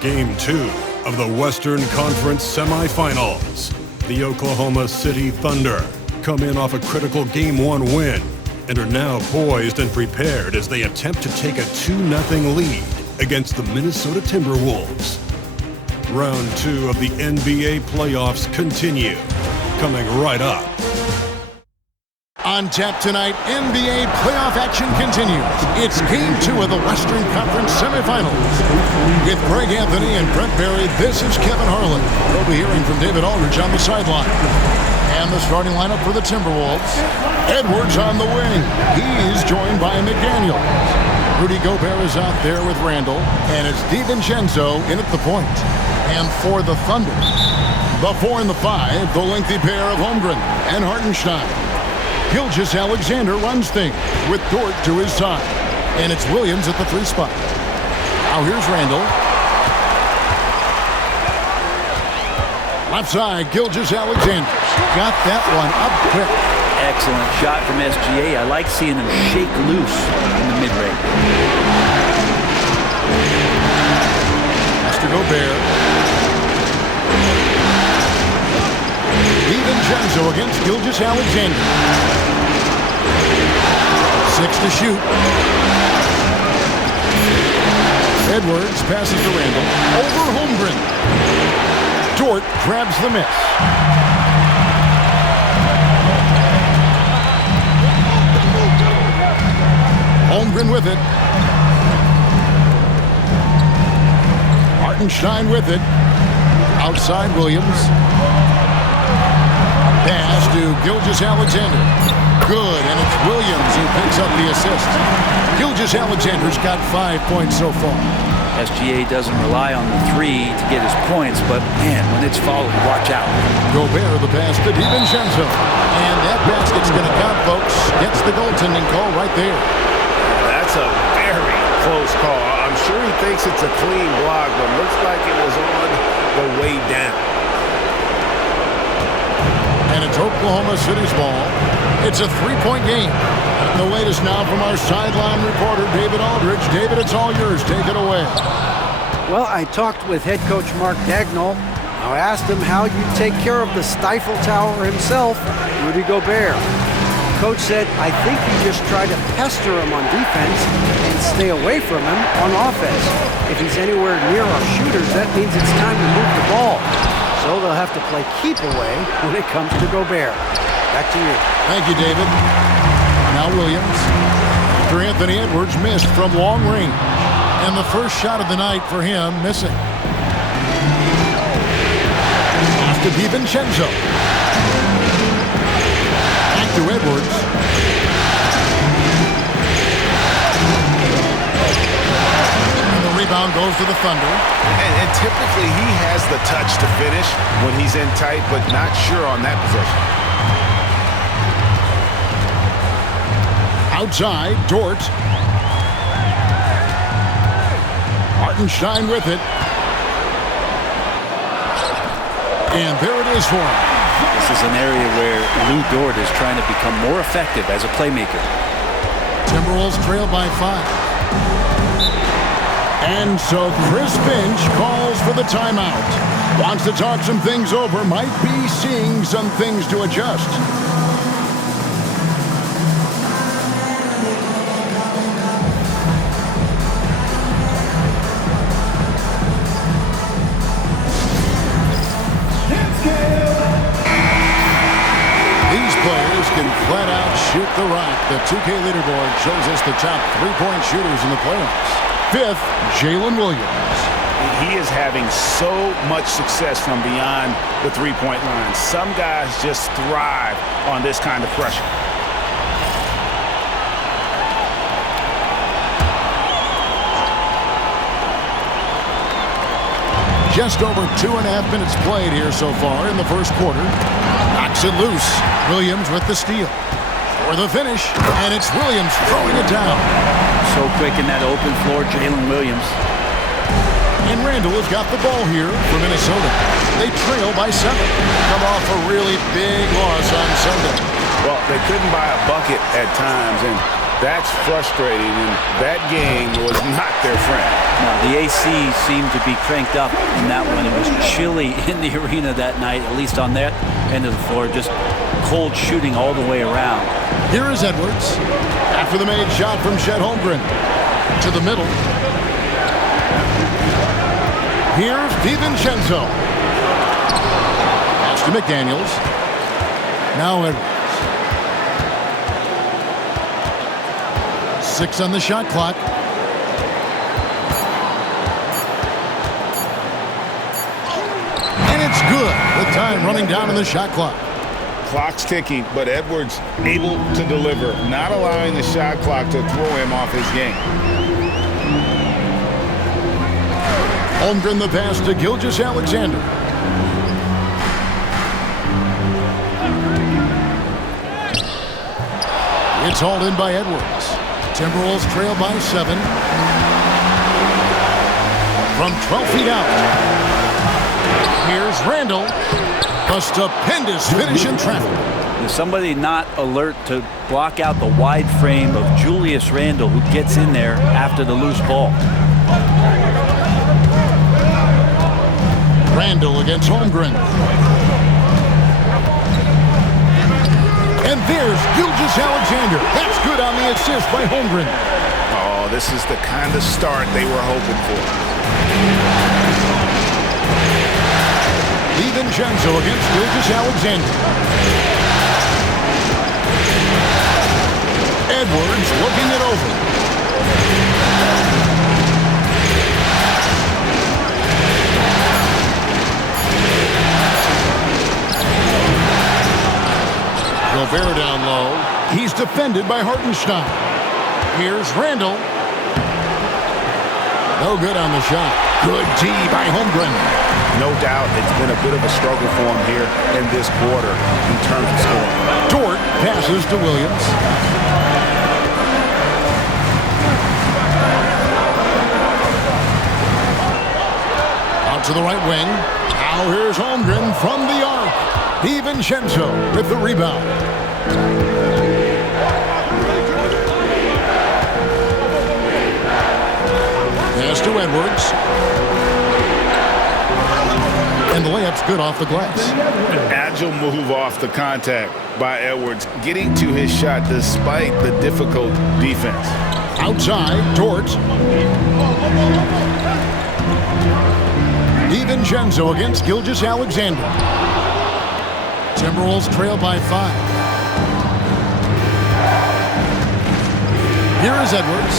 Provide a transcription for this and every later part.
Game 2 of the Western Conference Semifinals. The Oklahoma City Thunder come in off a critical Game 1 win and are now poised and prepared as they attempt to take a 2-0 lead against the Minnesota Timberwolves. Round 2 of the NBA playoffs continue, coming right up. On tap tonight, NBA playoff action continues. It's Game 2 of the Western Conference Semifinals. With Greg Anthony and Brent Barry, this is Kevin Harlan. We'll be hearing from David Aldridge on the sideline. And the starting lineup for the Timberwolves. Edwards on the wing. He is joined by McDaniel. Rudy Gobert is out there with Randall. And it's DiVincenzo in at the point. And for the Thunder, the 4 and the 5, the lengthy pair of Holmgren and Hartenstein. Gilgeous-Alexander runs things with Dort to his side. And it's Williams at the 3 spot. Now here's Randall. Left side, Gilgeous-Alexander. Got that one up quick. Excellent shot from SGA. I like seeing him shake loose in the mid-range. That's to Gobert. DiVincenzo against Gilgeous-Alexander. 6 to shoot. Edwards passes to Randall. Over Holmgren. Dort grabs the miss. Holmgren with it. Hartenstein with it. Outside Williams. Pass to Gilgeous-Alexander. Good, and it's Williams who picks up the assist. Gilgeous-Alexander's got 5 points so far. SGA doesn't rely on the 3 to get his points, but man, when it's followed, watch out. Gobert the pass to DiVincenzo. And that basket's going to count, folks. Gets the goaltending call right there. That's a very close call. I'm sure he thinks it's a clean block, but looks like it was on the way down. And it's Oklahoma City's ball. It's a 3-point game. And the latest now from our sideline reporter, David Aldridge. David, it's all yours. Take it away. Well, I talked with head coach Mark Dagnall. I asked him how you take care of the Stifle Tower himself, Rudy Gobert. Coach said, I think you just try to pester him on defense and stay away from him on offense. If he's anywhere near our shooters, that means it's time to move the ball. So they'll have to play keep away when it comes to Gobert. Back to you. Thank you, David. Now Williams. After Anthony Edwards missed from long range. And the first shot of the night for him missing. Off to DiVincenzo. Back to Edwards. And the rebound goes to the Thunder. And typically he has the touch to finish when he's in tight, but not sure on that possession. Outside, Dort. Hartenstein with it. And there it is for him. This is an area where Lou Dort is trying to become more effective as a playmaker. Timberwolves trail by 5. And so Chris Finch calls for the timeout. Wants to talk some things over. Might be seeing some things to adjust. Can flat out shoot the rock. The 2K leaderboard shows us the top 3-point shooters in the playoffs. 5th, Jalen Williams. He is having so much success from beyond the 3-point line. Some guys just thrive on this kind of pressure. Just over 2.5 minutes played here so far in the first quarter. Knocks it loose. Williams with the steal. For the finish, and it's Williams throwing it down. So quick in that open floor, Jalen Williams. And Randall has got the ball here for Minnesota. They trail by 7. Come off a really big loss on Sunday. Well, they couldn't buy a bucket at times, and that's frustrating, and that game was not their friend. No, The AC seemed to be cranked up in that one. It was chilly in the arena that night, at least on that end of the floor. Just cold shooting all the way around. Here is Edwards. After the made shot from Chet Holmgren. To the middle. Here's DiVincenzo. Pass to McDaniels. Now Edwards. 6 on the shot clock. And it's good. The time running down in the shot clock. Clock's ticking, but Edwards able to deliver, not allowing the shot clock to throw him off his game. Holmgren the pass to Gilgeous-Alexander. It's hauled in by Edwards. Timberwolves trail by 7. From 12 feet out. Here's Randall. A stupendous finish in traffic. Is somebody not alert to block out the wide frame of Julius Randle, who gets in there after the loose ball? Randall against Holmgren. And there's Gilgeous-Alexander. That's good on the assist by Holmgren. Oh, this is the kind of start they were hoping for. DiVincenzo against Gilgeous-Alexander. Edwards looking it over. Gobert down low. He's defended by Hartenstein. Here's Randall. No good on the shot. Good D by Holmgren. No doubt it's been a bit of a struggle for him here in this quarter in terms of scoring. Dort passes to Williams. Out to the right wing. Now here's Holmgren from the arc. DiVincenzo with the rebound. Pass to Edwards. And the layup's good off the glass. An agile move off the contact by Edwards, getting to his shot despite the difficult defense. Outside, Dort. DiVincenzo against Gilgeous-Alexander. Timberwolves trail by 5. Here is Edwards.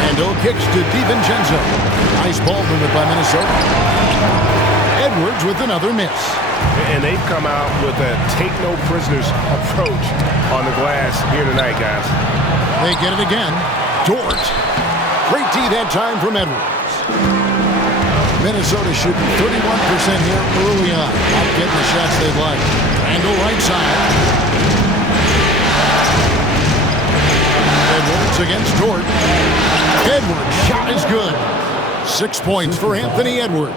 Randall kicks to DiVincenzo. Nice ball movement by Minnesota. Edwards with another miss. And they've come out with a take-no-prisoners approach on the glass here tonight, guys. They get it again. Dort. Great D that time from Edwards. Minnesota shooting 31% here early on. Not getting the shots they'd like. Randall right side. Edwards against Dort. Edwards' shot is good. 6 points for Anthony Edwards.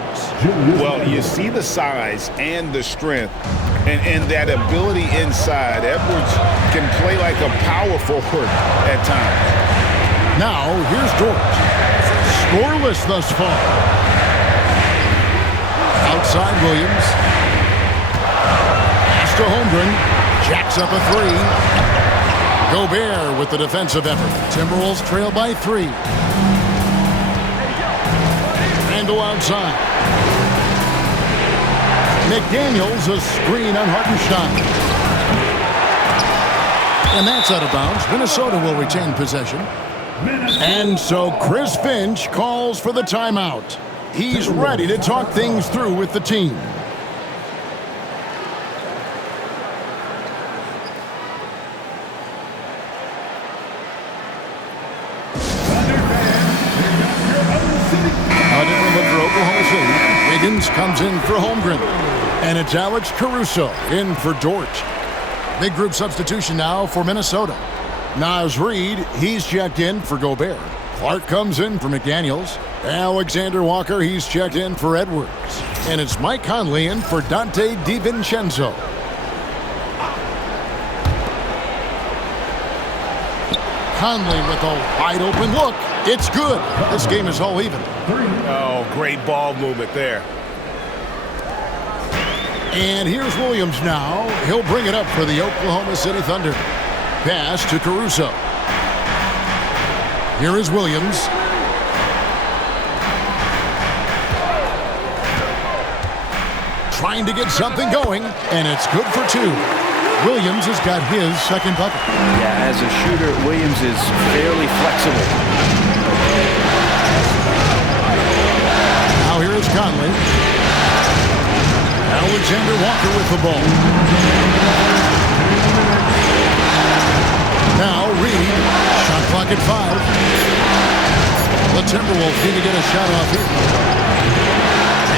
Well, you see the size and the strength and that ability inside. Edwards can play like a power forward at times. Now, here's Dort. Scoreless thus far. Outside Williams. Pass to Holmgren. Jacks up a 3. Gobert with the defensive effort. Timberwolves trail by 3. Randall outside. McDaniels a screen on Hartenstein. And that's out of bounds. Minnesota will retain possession. And so Chris Finch calls for the timeout. He's ready to talk things through with the team. A different look for Oklahoma City. Wiggins comes in for Holmgren. And it's Alex Caruso in for Dort. Big group substitution now for Minnesota. Naz Reid, he's checked in for Gobert. Clark comes in for McDaniels. Alexander Walker, he's checked in for Edwards. And it's Mike Conley in for Dante DiVincenzo. Conley with a wide open look. It's good. This game is all even. Oh, great ball movement there. And here's Williams now. He'll bring it up for the Oklahoma City Thunder. Pass to Caruso. Here is Williams. Trying to get something going, and it's good for two. Williams has got his second bucket. Yeah, as a shooter, Williams is fairly flexible. Now here is Conley. Alexander Walker with the ball. Now Reed. Shot clock at 5. The Timberwolves need to get a shot off here.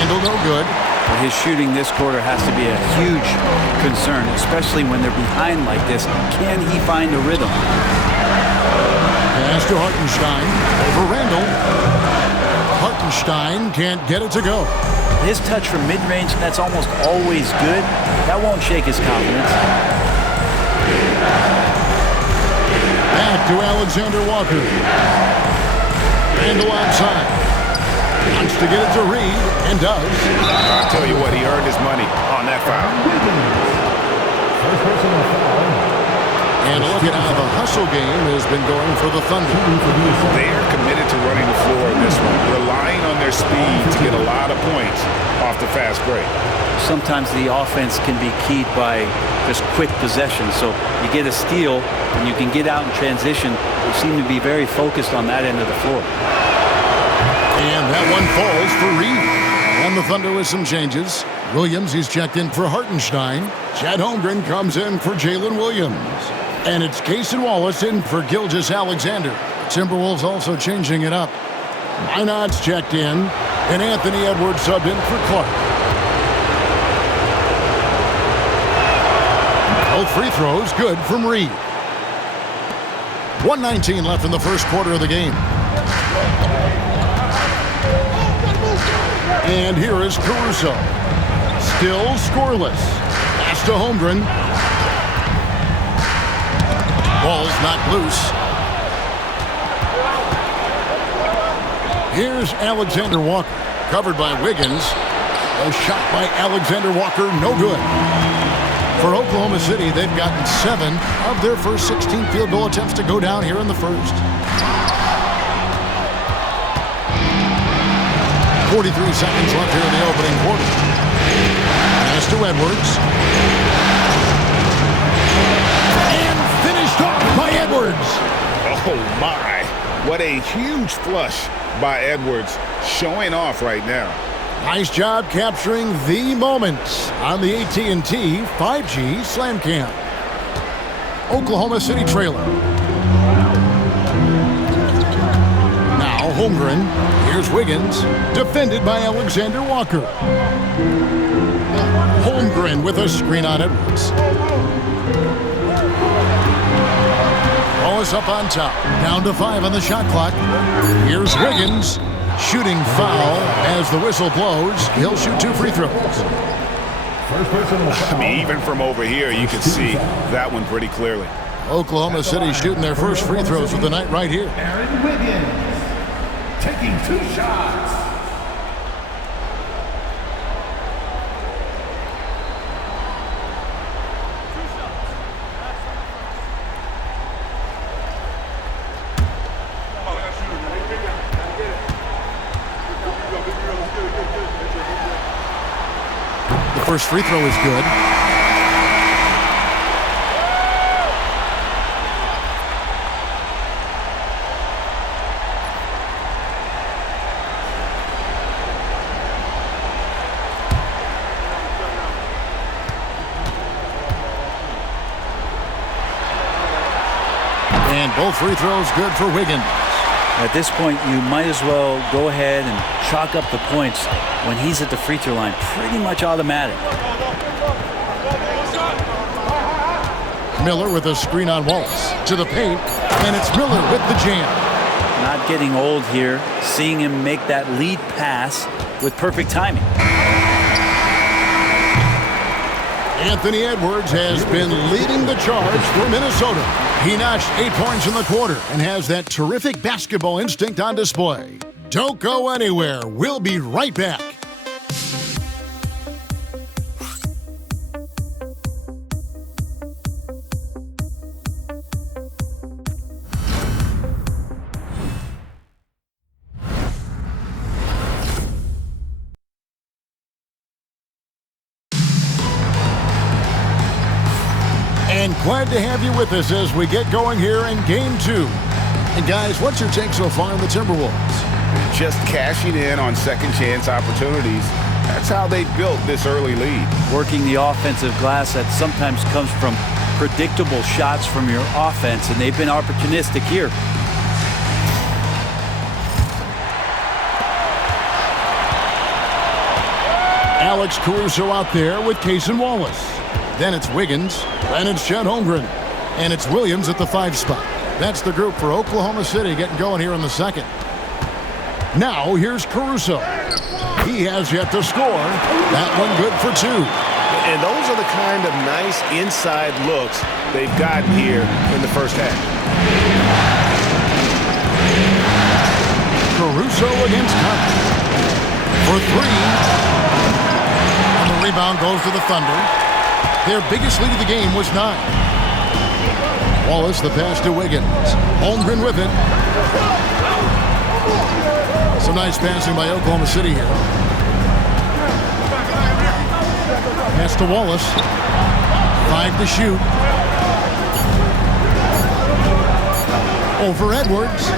Handle no good. But his shooting this quarter has to be a huge concern, especially when they're behind like this. Can he find a rhythm? Pass to Hartenstein. Over Randall. Hartenstein can't get it to go. His touch from mid-range, that's almost always good. That won't shake his confidence. Back to Alexander Walker. Randall outside. Wants to get it to Reed, and does. I'll tell you what, he earned his money on that foul. And look at how the hustle game has been going for the Thunder. They're committed to running the floor in this one, relying on their speed to get a lot of points off the fast break. Sometimes the offense can be keyed by just quick possession. So you get a steal, and you can get out in transition. They seem to be very focused on that end of the floor. And that one falls for Reed. And the Thunder with some changes. Williams, he's checked in for Hartenstein. Chad Holmgren comes in for Jalen Williams. And it's Cason Wallace in for Gilgeous Alexander. Timberwolves also changing it up. Minot's checked in. And Anthony Edwards subbed in for Clark. Both free throws good from Reed. 1:19 left in the first quarter of the game. And here is Caruso. Still scoreless. Pass to Holmgren. Ball's knocked loose. Here's Alexander Walker. Covered by Wiggins. A shot by Alexander Walker, no good. For Oklahoma City, they've gotten 7 of their first 16 field goal attempts to go down here in the first. 43 seconds left here in the opening quarter. Pass to Edwards. And finished off by Edwards. Oh, my. What a huge flush by Edwards, showing off right now. Nice job capturing the moment on the AT&T 5G Slam Cam. Oklahoma City trailer. Now Holmgren. Here's Wiggins. Defended by Alexander Walker. Holmgren with a screen on Edwards. Wallace up on top. Down to 5 on the shot clock. Here's Wiggins. Shooting foul as the whistle blows. He'll shoot 2 free throws. I mean, even from over here, you can see that one pretty clearly. Oklahoma City shooting their first free throws of the night right here. Aaron Wiggins taking 2 shots. The first free throw is good. And both free throws good for Wiggins. At this point, you might as well go ahead and chalk up the points when he's at the free throw line. Pretty much automatic. Miller with a screen on Wallace. To the paint, and it's Miller with the jam. Not getting old here. Seeing him make that lead pass with perfect timing. Anthony Edwards has been leading the charge for Minnesota. He notched 8 points in the quarter and has that terrific basketball instinct on display. Don't go anywhere. We'll be right back. And glad to have you with us as we get going here in Game 2. And guys, what's your take so far on the Timberwolves? Just cashing in on second chance opportunities. That's how they built this early lead. Working the offensive glass that sometimes comes from predictable shots from your offense, and they've been opportunistic here. Alex Caruso out there with Cason Wallace. Then it's Wiggins, then it's Chet Holmgren, and it's Williams at the 5 spot. That's the group for Oklahoma City getting going here in the second. Now here's Caruso. He has yet to score. That one good for 2. And those are the kind of nice inside looks they've gotten here in the first half. Caruso against Conley for 3. And the rebound goes to the Thunder. Their biggest lead of the game was 9. Wallace the pass to Wiggins. Holmgren with it. Some nice passing by Oklahoma City here. Pass to Wallace. 5 to shoot. Over Edwards.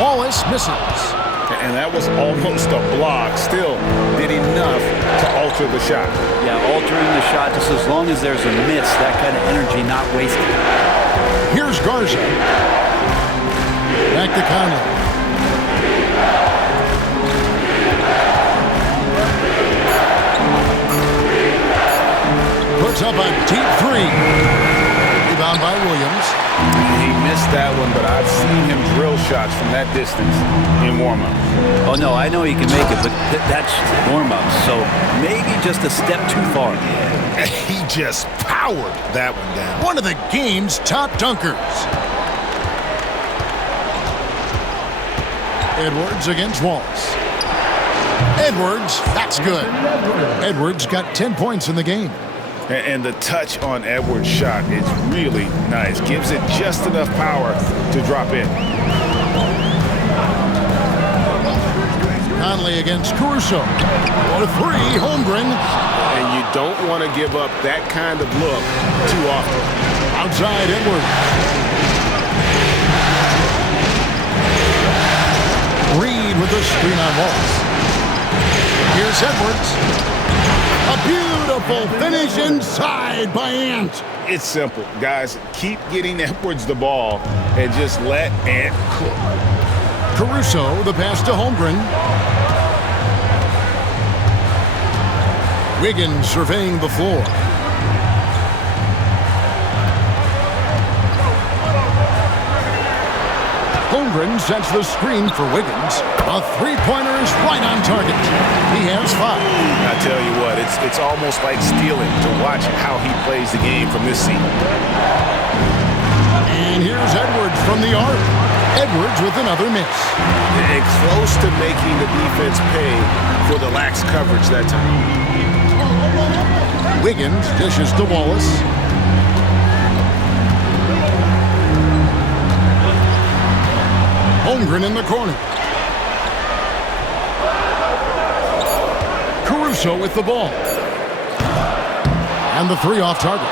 Wallace misses. And that was almost a block. Still did enough to alter the shot. Yeah, altering the shot just as long as there's a miss, that kind of energy not wasted. Here's Garza. Back to Conley. Puts up a deep 3. Rebound by Williams. He missed that one, but I've seen him drill shots from that distance in warm-ups. Oh, no, I know he can make it, but that's warm-ups, so maybe just a step too far. He just powered that one down. One of the game's top dunkers. Edwards against Wallace. Edwards, that's good. Edwards got 10 points in the game. And the touch on Edwards' shot is really nice. Gives it just enough power to drop in. Conley against Caruso. The 3, Holmgren. And you don't want to give up that kind of look too often. Outside Edwards. Reed with the screen on Wallace. Here's Edwards. A beautiful finish inside by Ant. It's simple, guys. Keep getting Edwards the ball and just let Ant cook. Caruso, the pass to Holmgren. Wiggins surveying the floor. Holmgren sets the screen for Wiggins. A 3-pointer is right on target. He has 5. I tell you what, it's almost like stealing to watch how he plays the game from this seat. And here's Edwards from the arc. Edwards with another miss. And close to making the defense pay for the lax coverage that time. Wiggins dishes to Wallace. Holmgren in the corner. Caruso with the ball. And the 3 off target.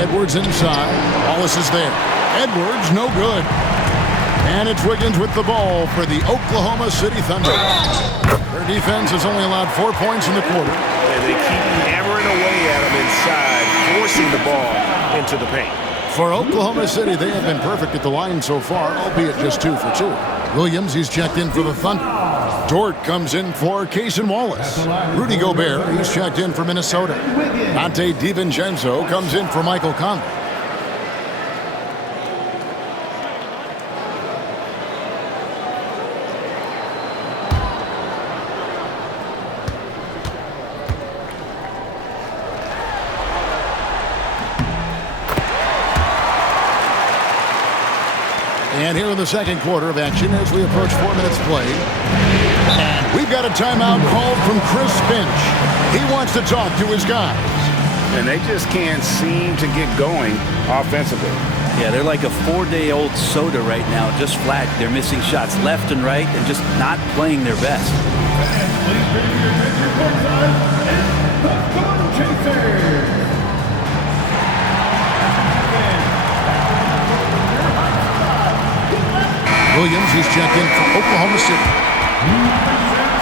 Edwards inside. Wallace is there. Edwards no good. And it's Wiggins with the ball for the Oklahoma City Thunder. Their defense has only allowed 4 points in the quarter. And they keep hammering away at him inside, forcing the ball into the paint. For Oklahoma City, they have been perfect at the line so far, albeit just 2 for 2. Williams, he's checked in for the Thunder. Dort comes in for Cason Wallace. Rudy Gobert, he's checked in for Minnesota. Dante DiVincenzo comes in for Michael Conley. And here in the second quarter of action as we approach 4 minutes played. And we've got a timeout called from Chris Finch. He wants to talk to his guys. And they just can't seem to get going offensively. Yeah, they're like a 4-day-old soda right now, just flat. They're missing shots left and right and just not playing their best. Williams, he's checked in from Oklahoma City.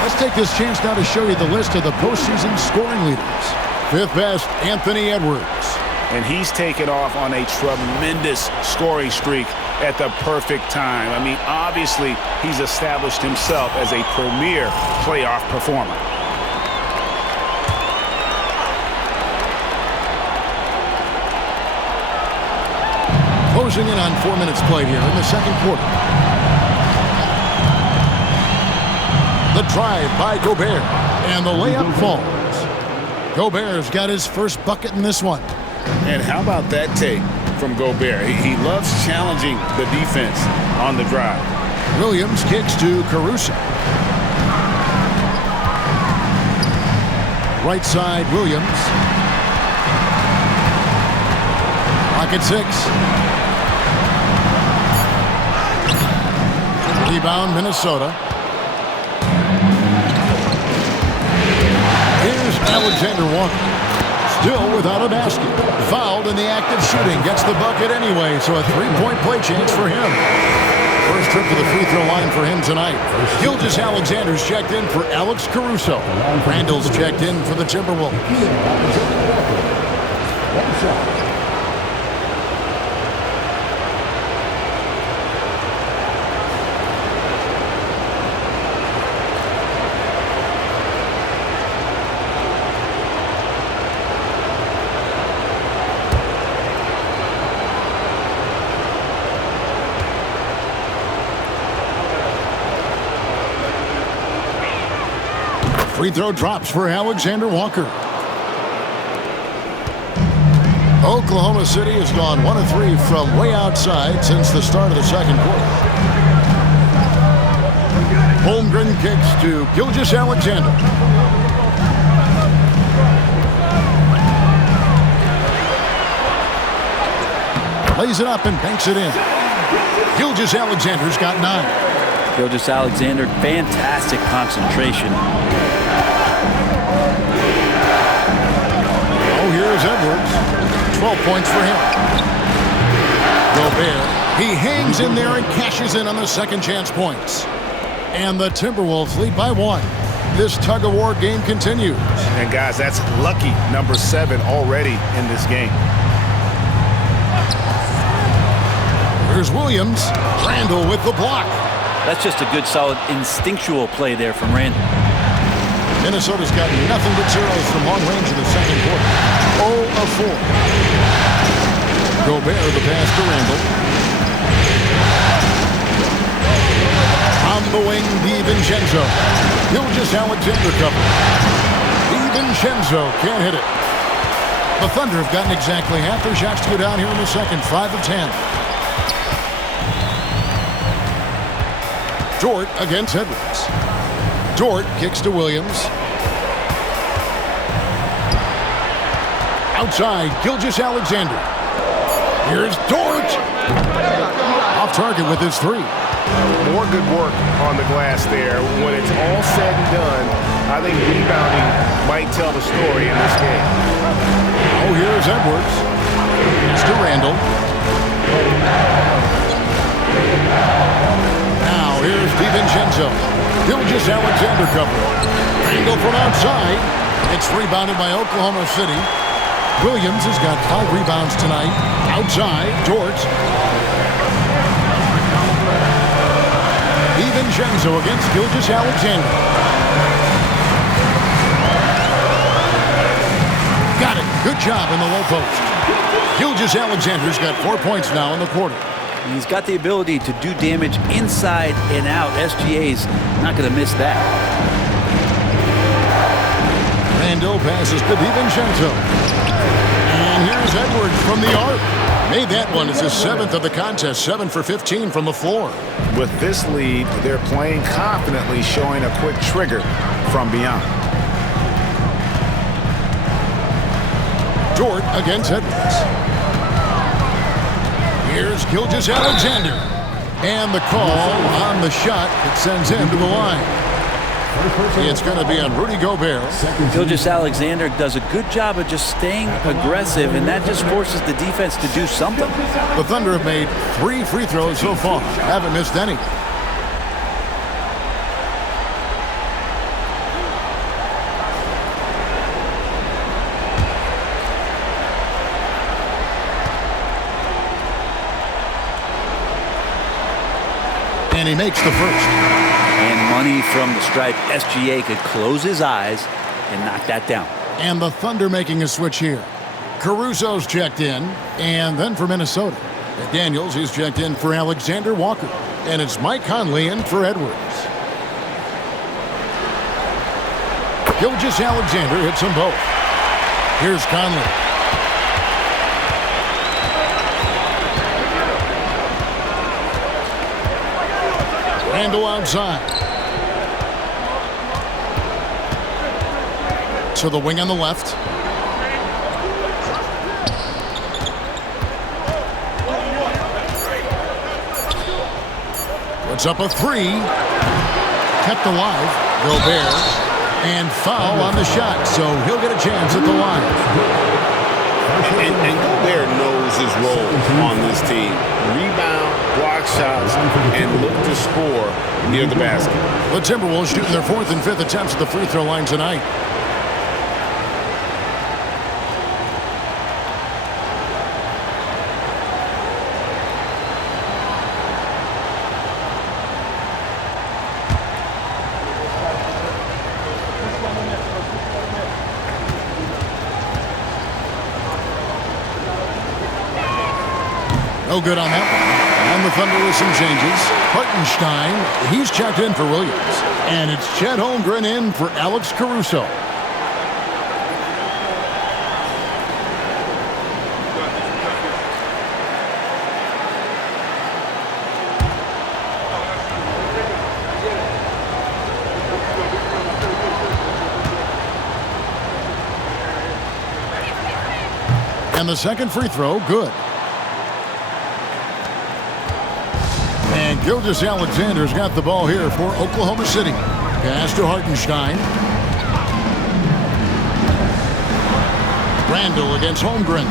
Let's take this chance now to show you the list of the postseason scoring leaders. Fifth best, Anthony Edwards. And he's taken off on a tremendous scoring streak at the perfect time. I mean, obviously, he's established himself as a premier playoff performer. Closing in on 4 minutes played here in the second quarter. The drive by Gobert, and the layup falls. Gobert's got his first bucket in this one. And how about that take from Gobert? He loves challenging the defense on the drive. Williams kicks to Caruso. Right side, Williams. Pocket 6. Rebound, Minnesota. Here's Alexander Walker. Still without a basket. Fouled in the act of shooting. Gets the bucket anyway, so a three-point play chance for him. First trip to the free throw line for him tonight. Gilgeous-Alexander's checked in for Alex Caruso. Randall's checked in for the Timberwolves. Free throw drops for Alexander Walker. Oklahoma City has gone 1 of 3 from way outside since the start of the second quarter. Holmgren kicks to Gilgeous-Alexander. Lays it up and banks it in. Gilgeous-Alexander's got 9. Gilgeous-Alexander, fantastic concentration. Here's Edwards. 12 points for him. Gobert. He hangs in there and cashes in on the second chance points. And the Timberwolves lead by 1. This tug-of-war game continues. And guys, that's lucky number 7 already in this game. Here's Williams. Randall with the block. That's just a good, solid, instinctual play there from Randall. Minnesota's got nothing but zeros from long range in the second quarter. 0 of 4. Gobert the pass to Randall. On the wing, DiVincenzo. Gilgeous-Alexander cover. DiVincenzo can't hit it. The Thunder have gotten exactly half their shots to go down here in the second. 5 of 10. Dort against Edwards. Dort kicks to Williams. Outside, Gilgeous-Alexander. Here's Dort. Off target with his 3. More good work on the glass there. When it's all said and done, I think rebounding might tell the story in this game. Oh, here's Edwards. It's to Randall. Now, here's DiVincenzo. Gilgeous-Alexander cover. Randall from outside. It's rebounded by Oklahoma City. Williams has got 5 rebounds tonight. Outside, Dort. DiVincenzo against Gilgeous-Alexander. Got it. Good job in the low post. Gilgeous-Alexander's got 4 points now in the quarter. He's got the ability to do damage inside and out. SGA's not going to miss that. Randall passes to DiVincenzo. And here's Edwards from the arc. Made that one as his 7th of the contest, 7 for 15 from the floor. With this lead, they're playing confidently, showing a quick trigger from beyond. Dort against Edwards. Here's Gilgeous-Alexander. And the call on the shot that sends him to the line. It's going to be on Rudy Gobert. Gilgeous-Alexander does a good job of just staying aggressive, and that just forces the defense to do something. The Thunder have made 3 free throws so far. Haven't missed any. And he makes the first. And money from the stripe. SGA could close his eyes and knock that down. And the Thunder making a switch here. Caruso's checked in, and then for Minnesota. Daniels, he's checked in for Alexander Walker. And it's Mike Conley in for Edwards. Gilgeous-Alexander hits them both. Here's Conley. Randall outside. To the wing on the left. Puts up a 3. Kept alive. Gobert. And foul on the shot, so he'll get a chance at the line. And Gobert knows his role on this team. Rebound, block shots, and look to score near the basket. The Timberwolves shooting their 4th and 5th attempts at the free throw line tonight. No good on that one. And the Thunder with some changes. Hartenstein, he's checked in for Williams. And it's Chet Holmgren in for Alex Caruso. And the second free throw, good. And Gilgeous-Alexander's got the ball here for Oklahoma City. Pass to Hartenstein. Randall against Holmgren.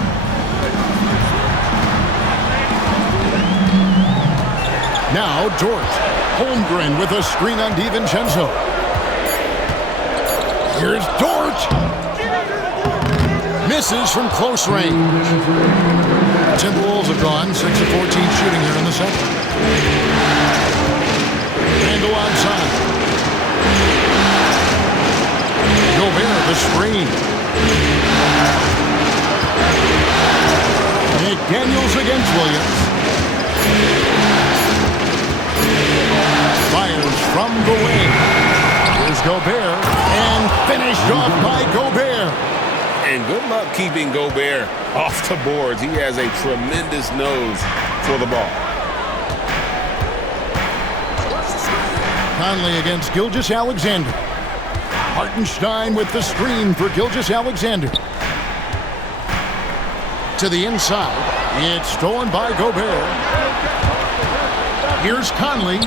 Now Dort. Holmgren with a screen on DiVincenzo. Here's Dort. Misses from close range. Timberwolves have gone 6 of 14 shooting here in the second. Randall outside. Gobert the screen. McDaniels against Williams. Fires from the wing. Here's Gobert. And finished off by Gobert. And good luck keeping Gobert off the boards. He has a tremendous nose for the ball. Conley against Gilgeous-Alexander. Hartenstein with the screen for Gilgeous-Alexander. To the inside. It's stolen by Gobert. Here's Conley.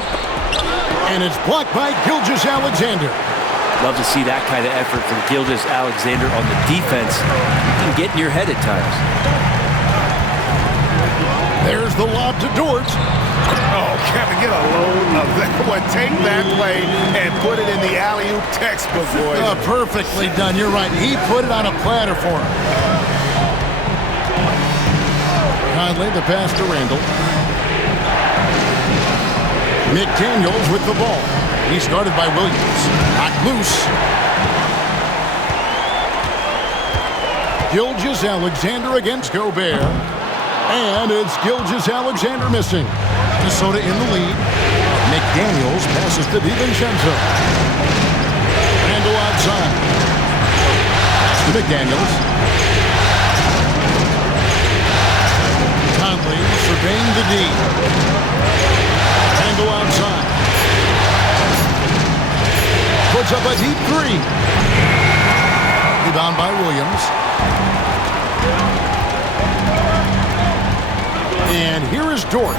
And it's blocked by Gilgeous-Alexander. Love to see that kind of effort from Gilgeous-Alexander on the defense. You can get in your head at times. There's the lob to Dort. Oh, Kevin, get a load of that one. Take that play and put it in the alley-oop textbook, boys. Perfectly done. You're right. He put it on a platter for him. Conley, the pass to Randall. McDaniels with the ball. He's guarded by Williams. Knocked loose. Gilgeous-Alexander against Gobert. And it's Gilgeous-Alexander missing. Minnesota in the lead. McDaniels passes to DiVincenzo. Randall outside. Pass to McDaniels. the D. Tango outside. Puts up a deep three. Rebound by Williams. And here is Dort,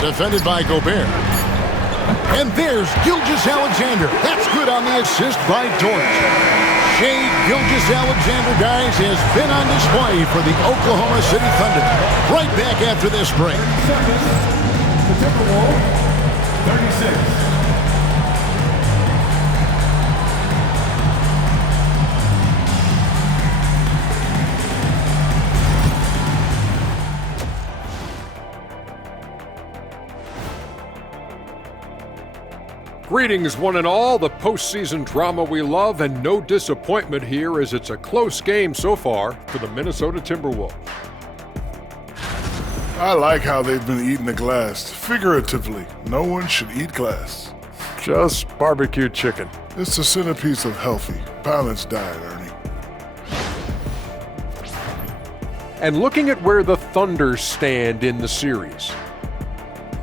defended by Gobert. And there's Gilgeous-Alexander. That's good on the assist by Dort. Shai Gilgeous-Alexander, guys, has been on display for the Oklahoma City Thunder. Right back after this break. The Timberwolves, 36. Greetings, one and all. The postseason drama we love, and no disappointment here as it's a close game so far for the Minnesota Timberwolves. I like how they've been eating the glass. Figuratively, no one should eat glass. Just barbecue chicken. It's the centerpiece of healthy, balanced diet, Ernie. And looking at where the Thunder stand in the series.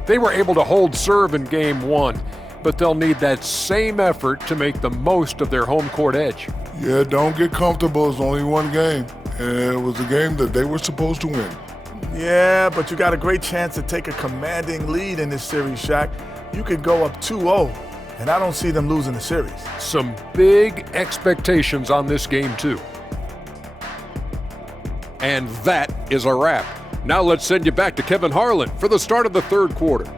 They were able to hold serve in Game 1, but they'll need that same effort to make the most of their home court edge. Yeah, don't get comfortable. It's only one game, and it was a game that they were supposed to win. Yeah, but you got a great chance to take a commanding lead in this series, Shaq. You could go up 2-0, and I don't see them losing the series. Some big expectations on this game, too. And that is a wrap. Now let's send you back to Kevin Harlan for the start of the third quarter.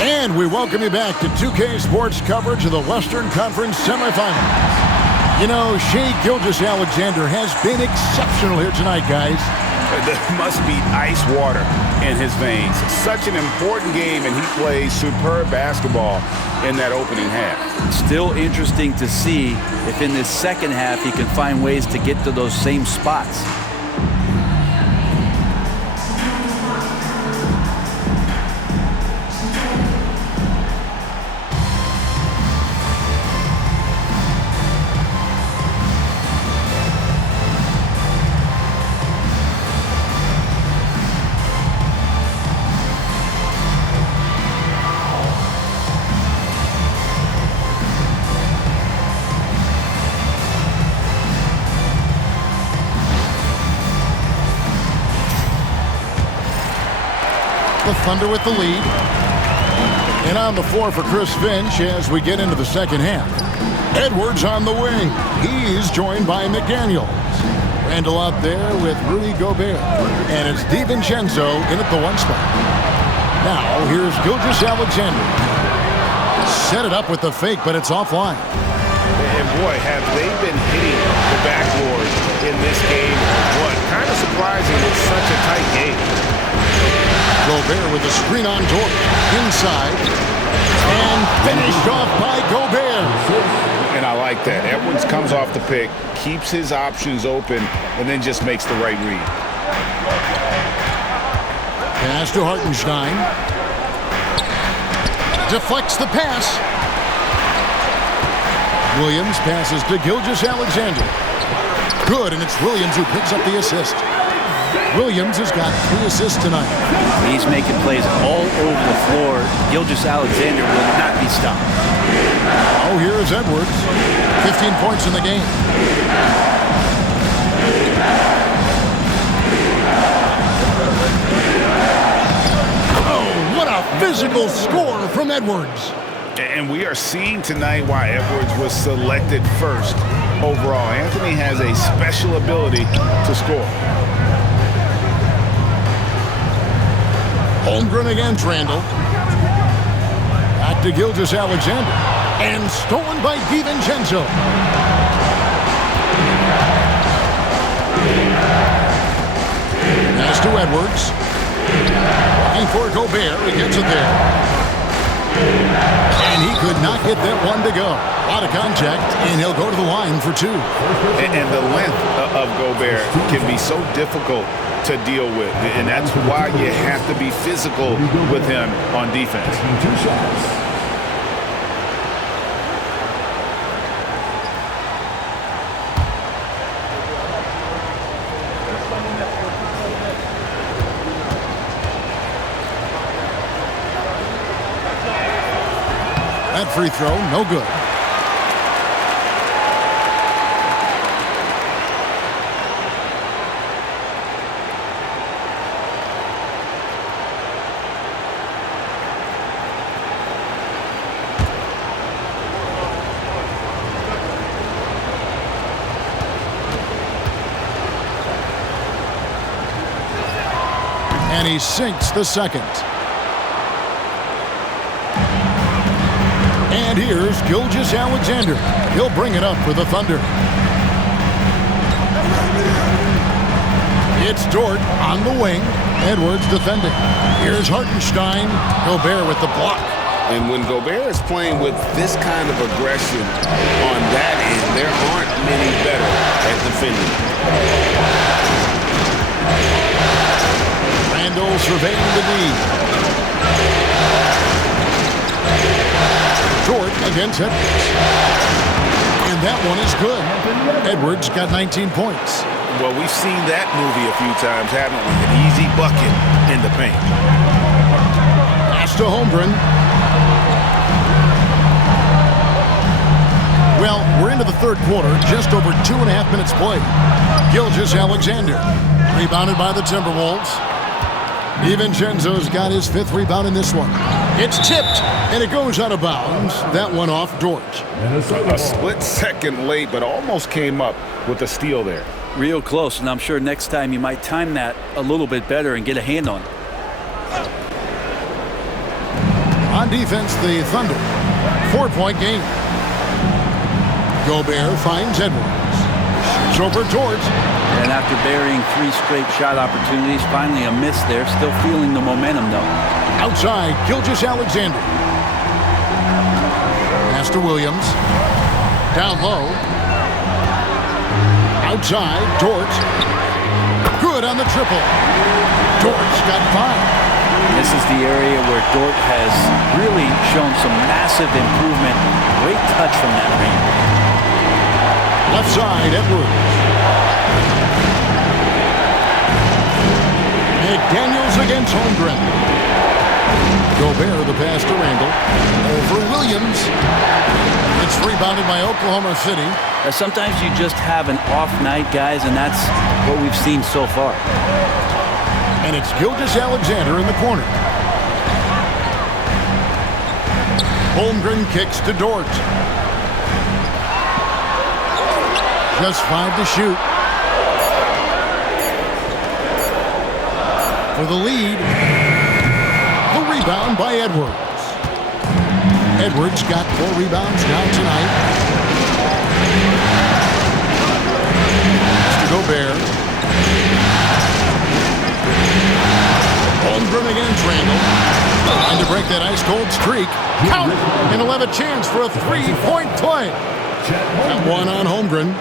And we welcome you back to 2K Sports coverage of the Western Conference Semifinals. You know, Shai Gilgeous-Alexander has been exceptional here tonight, guys. There must be ice water in his veins. Such an important game, and he plays superb basketball in that opening half. Still interesting to see if in this second half he can find ways to get to those same spots. The Thunder with the lead. And on the floor for Chris Finch as we get into the second half. Edwards on the wing. He's joined by McDaniels. Randall out there with Rudy Gobert. And it's DiVincenzo in at the one spot. Now here's Gilgeous-Alexander. Set it up with the fake, but it's offline. And boy, have they been hitting the backboard in this game. What? Kind of surprising with such a tight game. Gobert with the screen on Dort. Inside. And finished off by Gobert. And I like that. Edwards comes off the pick, keeps his options open, and then just makes the right read. Pass to Hartenstein. Deflects the pass. Williams passes to Gilgeous-Alexander. Good, and it's Williams who picks up the assist. Williams has got 3 assists tonight. He's making plays all over the floor. Gilgeous-Alexander will not be stopped. Oh, here's Edwards. 15 points in the game. Oh, what a physical score from Edwards. And we are seeing tonight why Edwards was selected first overall. Anthony has a special ability to score. Holmgren against Randall. Back to Gilgeous-Alexander. And stolen by DiVincenzo. Pass to Edwards. Looking for Gobert. He gets it there. And he could not get that one to go. A lot of contact, and he'll go to the line for 2. And the length of Gobert can be so difficult to deal with. And that's why you have to be physical with him on defense. 2 shots. That free throw, no good. And he sinks the second. And here's Gilgeous-Alexander. He'll bring it up for the Thunder. It's Dort on the wing. Edwards defending. Here's Hartenstein. Gobert with the block. And when Gobert is playing with this kind of aggression on that end, there aren't many better at defending. Randall surveying the D. Dort against Edwards. And that one is good. Edwards got 19 points. Well, we've seen that movie a few times, haven't we? An easy bucket in the paint. Pass to Holmgren. Well, we're into the third quarter, just over 2.5 minutes played. Gilgeous-Alexander, rebounded by the Timberwolves. DiVincenzo's got his 5th rebound in this one. It's tipped, and it goes out of bounds. That one off Dort. A split second late, but almost came up with a steal there. Real close, and I'm sure next time you might time that a little bit better and get a hand on it. On defense, the Thunder. 4-point game. Gobert finds Edwards. Shoots over Dort. And after burying 3 straight shot opportunities, finally a miss there. Still feeling the momentum, though. Outside, Gilgeous-Alexander. Pass to Williams. Down low. Outside, Dort. Good on the triple. Dort's got 5. This is the area where Dort has really shown some massive improvement. Great touch from that range. Left side, Edwards. McDaniels against Holmgren. Gobert the pass to Randall. Over Williams. It's rebounded by Oklahoma City. Sometimes you just have an off night, guys, and that's what we've seen so far. And it's Gilgeous-Alexander in the corner. Holmgren kicks to Dort. Just 5 to shoot. For the lead. The rebound by Edwards. Edwards got 4 rebounds now tonight. To Gobert. Holmgren against Randall. Trying to break that ice-cold streak. Count! And he'll have a chance for a 3-point play. That one on Holmgren.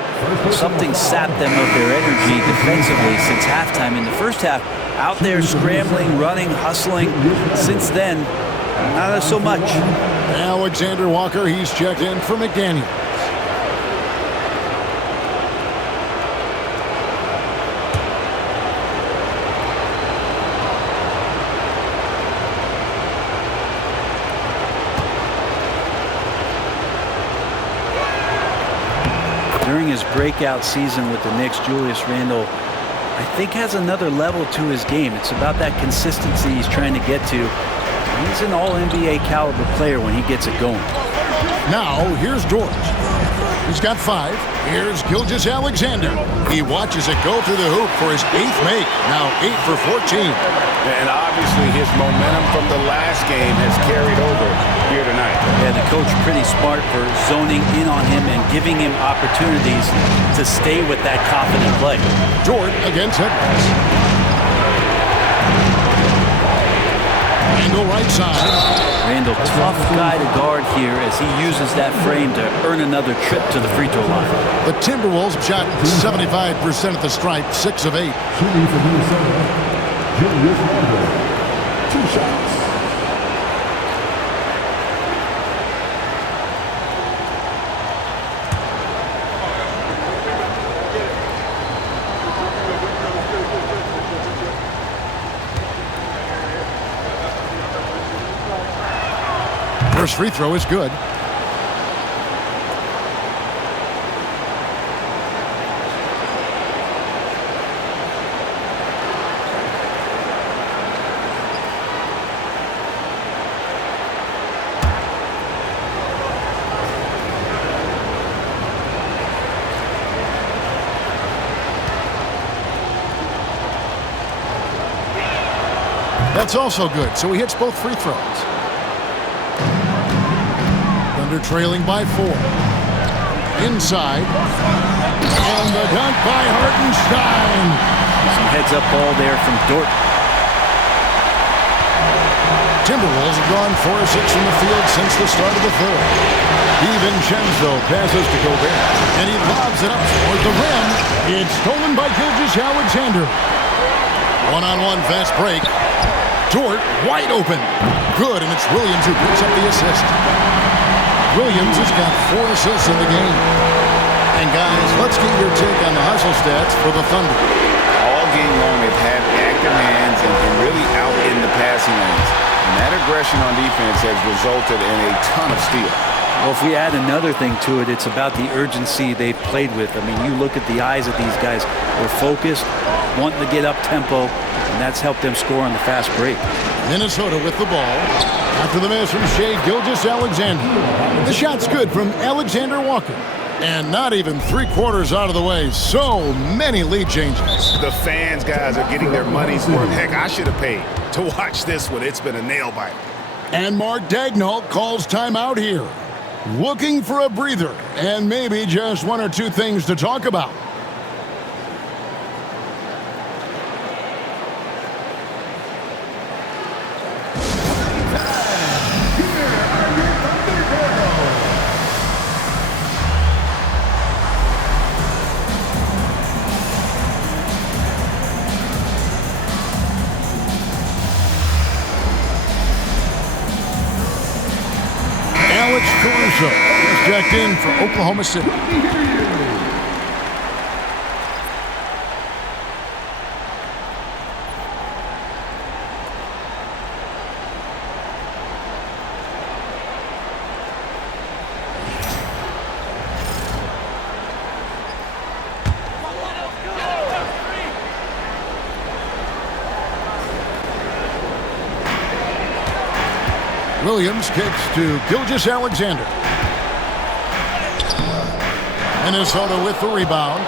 Something sapped them of their energy defensively since halftime. In the first half, out there scrambling, running, hustling. Since then, not so much. Alexander Walker, he's checked in for McDaniels. During his breakout season with the Knicks, Julius Randle, I think, has another level to his game. It's about that consistency he's trying to get to. He's an all-NBA caliber player when he gets it going. Now, here's Dort. He's got 5. Here's Gilgeous-Alexander. He watches it go through the hoop for his 8th make. Now 8 for 14. And obviously his momentum from the last game has carried over here tonight. Yeah, the coach pretty smart for zoning in on him and giving him opportunities to stay with that confident play. Dort against Edwards. Angle right side. Randall, tough guy to guard here as he uses that frame to earn another trip to the free throw line. The Timberwolves shot 75% at the stripe, 6 of 8. Shooting for Minnesota, Julius Randle. 2 shots. First free throw is good. That's also good, so he hits both free throws. Thunder trailing by 4. Inside. And the dunk by Hartenstein. Some heads-up ball there from Dort. Timberwolves have gone 4 of 6 from the field since the start of the third. DiVincenzo passes to Gobert, and he lobs it up toward the rim. It's stolen by Gilgeous-Alexander. One-on-one fast break. Dort wide open. Good, and it's Williams who picks up the assist. Williams has got 4 assists in the game. And guys, let's get your take on the hustle stats for the Thunder. All game long, they've had active hands and really out in the passing lanes. And that aggression on defense has resulted in a ton of steals. Well, if we add another thing to it, it's about the urgency they've played with. I mean, you look at the eyes of these guys. They're focused, wanting to get up tempo, and that's helped them score on the fast break. Minnesota with the ball. After the miss from Shai Gilgeous-Alexander. The shot's good from Alexander Walker. And not even 3/4 out of the way. So many lead changes. The fans, guys, are getting their money's worth. Heck, I should have paid to watch this one. It's been a nail-biter. And Mark Daigneault calls timeout here. Looking for a breather and maybe just 1 or 2 things to talk about. Caruso is checked in for Oklahoma City. Williams kicks to Gilgeous-Alexander. Minnesota with the rebound.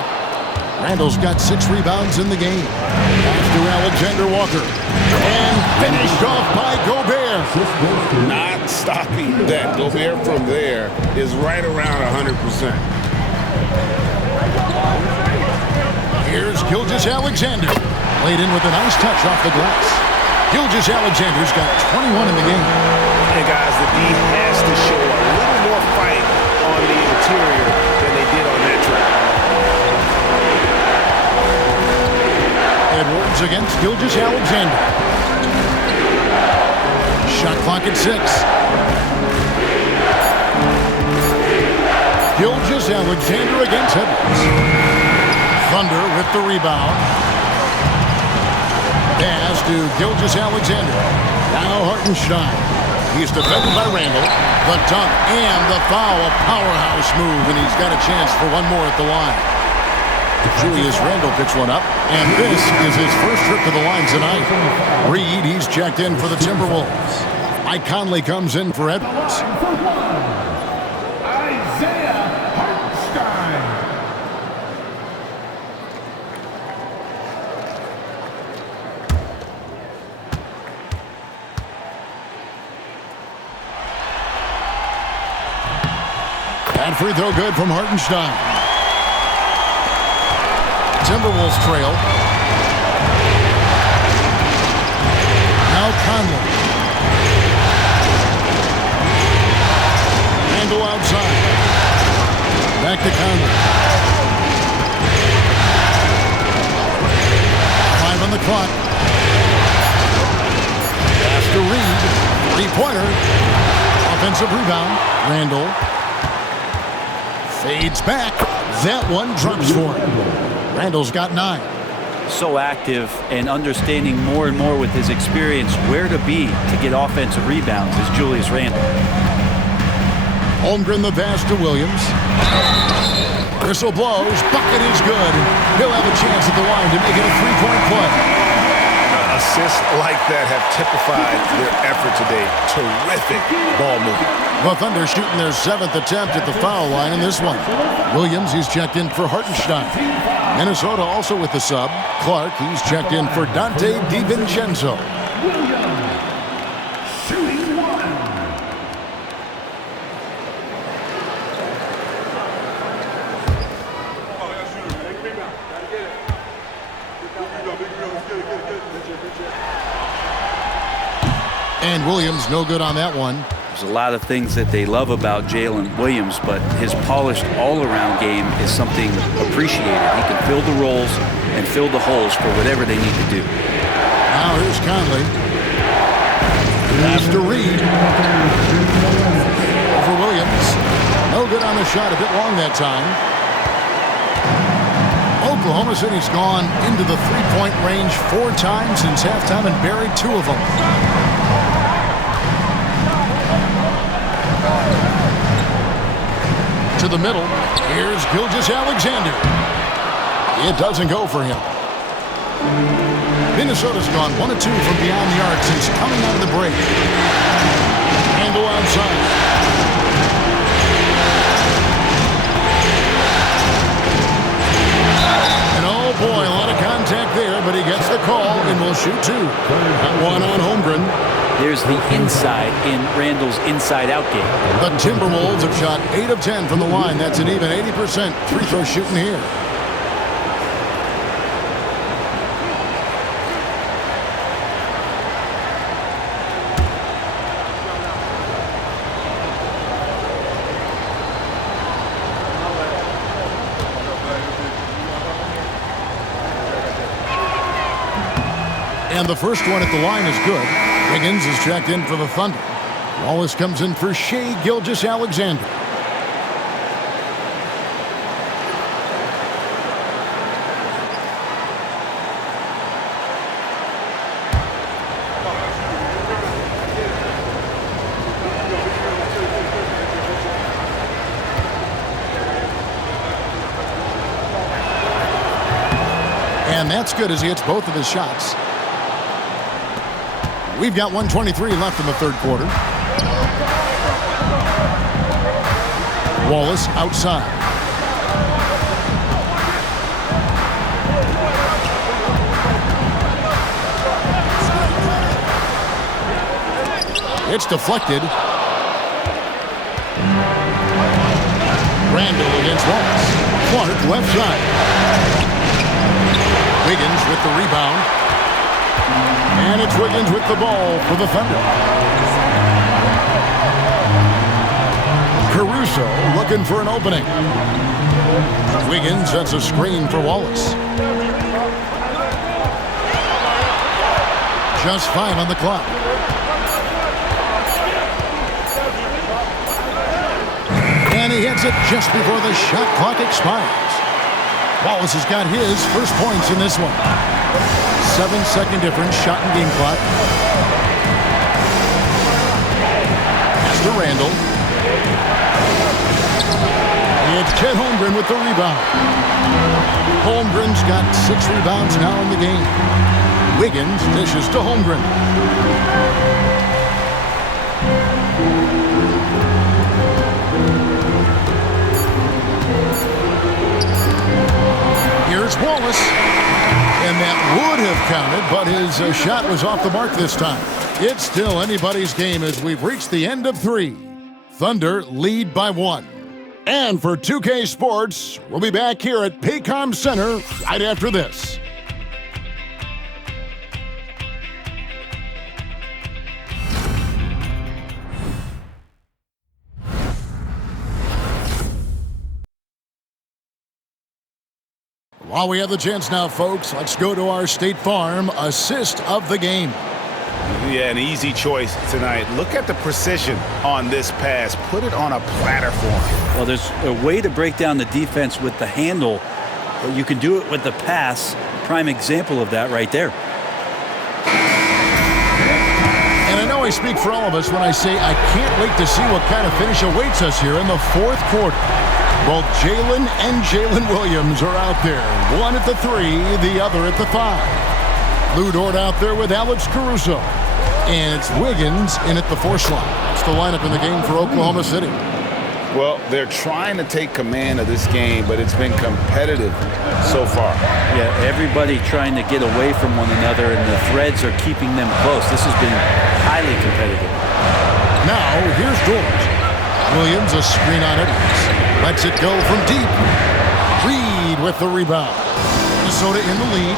Randall's got 6 rebounds in the game. Pass to Alexander Walker. And finished off by Gobert. Not stopping that. Gobert from there is right around 100%. Here's Gilgeous-Alexander. Played in with a nice touch off the glass. Gilgeous-Alexander's got 21 in the game. Hey, guys, the D has to show a little more fight on the interior than they did on that track. Edwards against Gilgeous-Alexander. Shot clock at 6. Gilgeous-Alexander against Edwards. Thunder with the rebound. Pass to Gilgeous-Alexander. Now Hartenstein. He's defended by Randall. The dunk and the foul. A powerhouse move, and he's got a chance for one more at the line. Julius Randle picks one up, and this is his first trip to the line tonight. Reed, he's checked in for the Timberwolves. Mike Conley comes in for Edwards. That free throw good from Hartenstein. Timberwolves trail. Now Conley. three-pointer. Offensive rebound. Randall fades back. That one drops for him. Randall's got 9. So active and understanding more and more with his experience where to be to get offensive rebounds is Julius Randle. Holmgren the pass to Williams. Whistle blows. Bucket is good. He'll have a chance at the line to make it a three-point play. Assists like that have typified their effort today. Terrific ball movement. The Thunder shooting their 7th attempt at the foul line in this one. Williams, he's checked in for Hartenstein. Minnesota also with the sub. Clark, he's checked in for Dante DiVincenzo. Shooting 1. And Williams no good on that one. There's a lot of things that they love about Jalen Williams, but his polished all-around game is something appreciated. He can fill the roles and fill the holes for whatever they need to do. Now here's Conley. Pass to Reed. Over Williams. No good on the shot, a bit long that time. Oklahoma City's gone into the three-point range 4 times since halftime and buried 2 of them. To the middle. Here's Gilgeous-Alexander. It doesn't go for him. Minnesota's gone 1 of 2 from beyond the arc since coming out of the break. Handle outside. And oh boy, a lot of contact there, but he gets the call and will shoot 2. That one on Holmgren. There's the inside in Randall's inside-out game. The Timberwolves have shot 8 of 10 from the line. That's an even 80% free throw shooting here. And the first one at the line is good. Wiggins is checked in for the Thunder. Wallace comes in for Shai Gilgeous-Alexander. And that's good as he hits both of his shots. We've got 1:23 left in the third quarter. Wallace outside. It's deflected. Randall against Wallace. Clark left side. Wiggins with the rebound. And it's Wiggins with the ball for the Thunder. Caruso looking for an opening. Wiggins sets a screen for Wallace. Just 5 on the clock. And he hits it just before the shot clock expires. Wallace has got his first points in this one. 7-second difference, shot and game clock. Pass to Randall. It's Chet Holmgren with the rebound. Holmgren's got 6 rebounds now in the game. Wiggins dishes to Holmgren. Here's Wallace. And that would have counted, but his shot was off the mark this time. It's still anybody's game as we've reached the end of 3. Thunder lead by 1. And for 2K Sports, we'll be back here at Paycom Center right after this. While we have the chance now, folks, let's go to our State Farm assist of the game. Yeah, an easy choice tonight. Look at the precision on this pass. Put it on a platter for him. Well, there's a way to break down the defense with the handle, but you can do it with the pass. Prime example of that right there. And I know I speak for all of us when I say I can't wait to see what kind of finish awaits us here in the fourth quarter. Both Jalen and Jalen Williams are out there. One at the 3, the other at the 5. Lou Dort out there with Alex Caruso. And it's Wiggins in at the 4 slot. It's the lineup in the game for Oklahoma City. Well, they're trying to take command of this game, but it's been competitive so far. Yeah, everybody trying to get away from one another, and the threads are keeping them close. This has been highly competitive. Now, here's Dort. Williams, a screen on Edwards. Lets it go from deep. Reed with the rebound. Minnesota in the lead.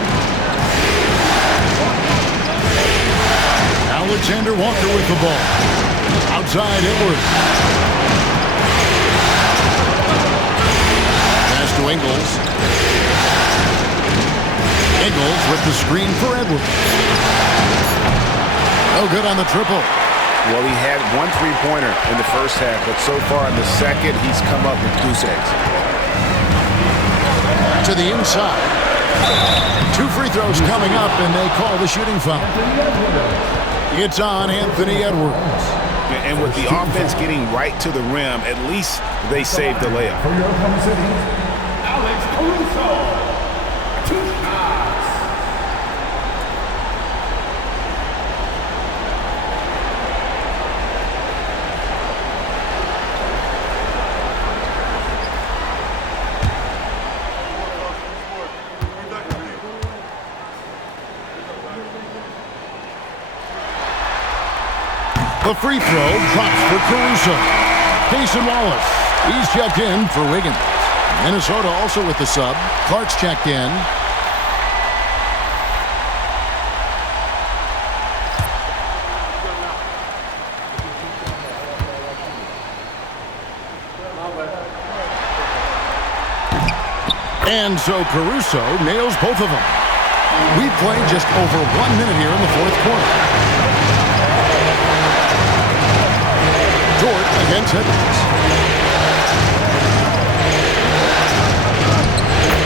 Alexander Walker with the ball. Outside Edwards. Pass to Ingles. Ingles with the screen for Edwards. No good on the triple. Well, he had 1 3-pointer in the first half, but so far in the second, he's come up with goose eggs. To the inside. 2 free throws coming up, and they call the shooting foul. It's on Anthony Edwards. And with the offense getting right to the rim, at least they saved the layup. For your Oklahoma City, Alex Caruso. 2 shots. The free throw drops for Caruso. Payson Wallace, he's checked in for Wiggins. Minnesota also with the sub. Clark's checked in. And so Caruso nails both of them. We played just over 1 minute here in the fourth quarter. Dort against Edwards.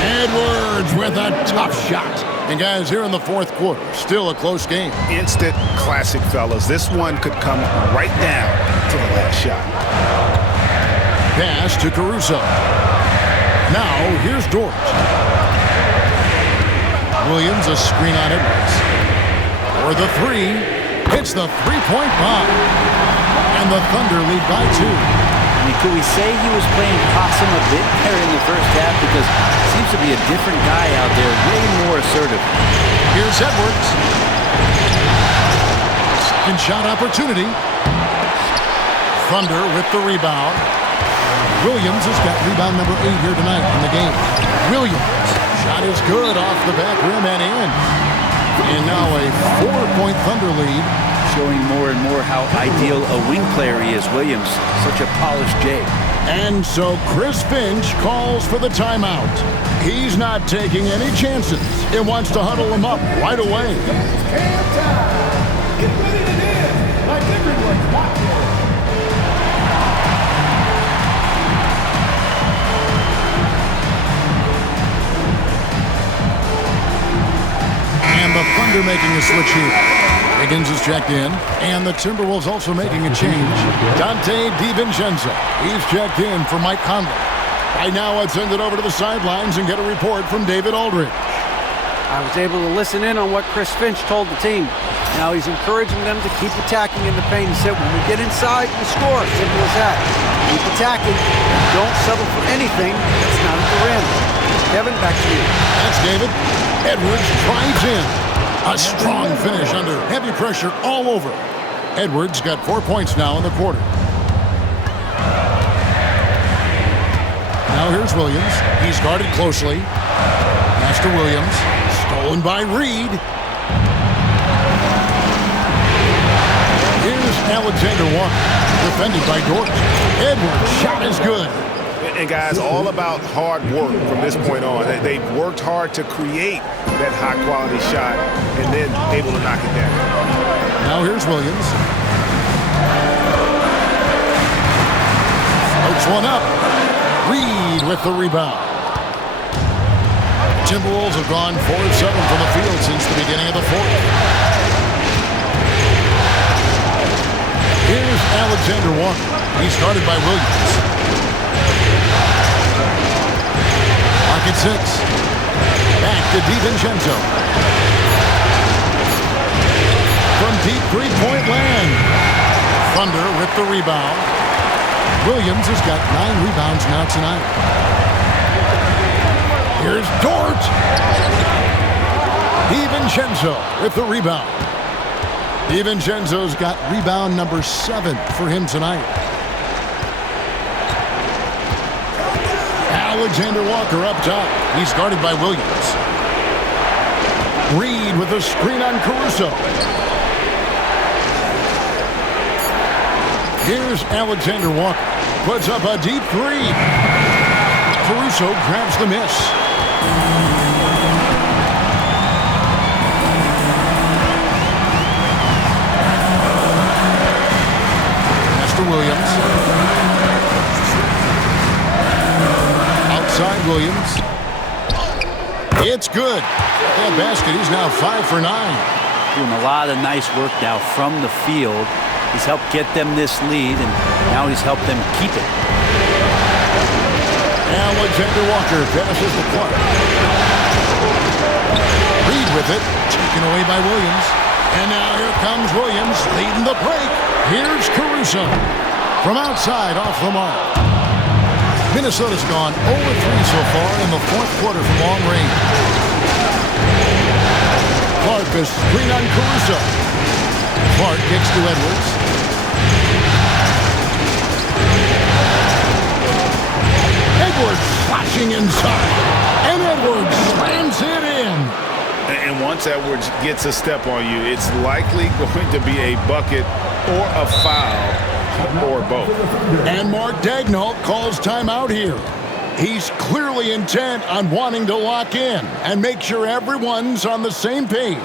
Edwards with a tough shot. And guys, here in the fourth quarter, still a close game. Instant classic, fellas. This one could come right down to the last shot. Pass to Caruso. Now, here's Dort. Williams, a screen on Edwards. For the 3, hits the three-point bomb. And the Thunder lead by 2. I mean, could we say he was playing possum a bit there in the first half? Because it seems to be a different guy out there, way more assertive. Here's Edwards. Second shot opportunity. Thunder with the rebound. Williams has got rebound number 8 here tonight in the game. Williams. Shot is good off the back rim and in. And now a 4-point Thunder lead. Showing more and more how ideal a wing player he is, Williams. Such a polished J. And so Chris Finch calls for the timeout. He's not taking any chances. It wants to huddle him up right away. It's camp time. Get ready to dance like everyone's watching. And the Thunder making a switch here. Wiggins is checked in, and the Timberwolves also making a change. Dante DiVincenzo, he's checked in for Mike Conley. Right now, let's send it over to the sidelines and get a report from David Aldridge. I was able to listen in on what Chris Finch told the team. Now he's encouraging them to keep attacking in the paint. He said, when we get inside, we score. Simple as that. Keep attacking. Don't settle for anything that's not at the rim. Kevin, back to you. That's David. Edwards drives in. A strong finish under heavy pressure all over. Edwards got 4 points now in the quarter. Now here's Williams. He's guarded closely. Pass to Williams. Stolen by Reed. Here's Alexander Walker. Defended by Dort. Edwards' shot is good. And guys, all about hard work from this point on. They've worked hard to create that high-quality shot and then able to knock it down. Now here's Williams. Floats one up. Reed with the rebound. Timberwolves have gone 4 of 7 from the field since the beginning of the fourth. Here's Alexander Walker. He's guarded by Williams. Pocket 6. Back to DiVincenzo. From deep three-point land. Thunder with the rebound. Williams has got 9 rebounds now tonight. Here's Dort. DiVincenzo with the rebound. DiVincenzo's got rebound number 7 for him tonight. Alexander Walker up top. He's guarded by Williams. Reed with a screen on Caruso. Here's Alexander Walker. Puts up a deep 3. Caruso grabs the miss. Pass to Williams. Outside Williams. It's good. That basket, he's now 5 for 9. Doing a lot of nice work now from the field. He's helped get them this lead, and now he's helped them keep it. Alexander Walker passes to Clark. Reed with it, taken away by Williams. And now here comes Williams leading the break. Here's Caruso from outside off the mark. Minnesota's gone 0-3 so far in the fourth quarter from long range. Clark is screen on Caruso. Clark kicks to Edwards. Edwards flashing inside. And Edwards slams it in. And once Edwards gets a step on you, it's likely going to be a bucket or a foul or both. And Mark Daigneault calls timeout here. He's clearly intent on wanting to lock in and make sure everyone's on the same page.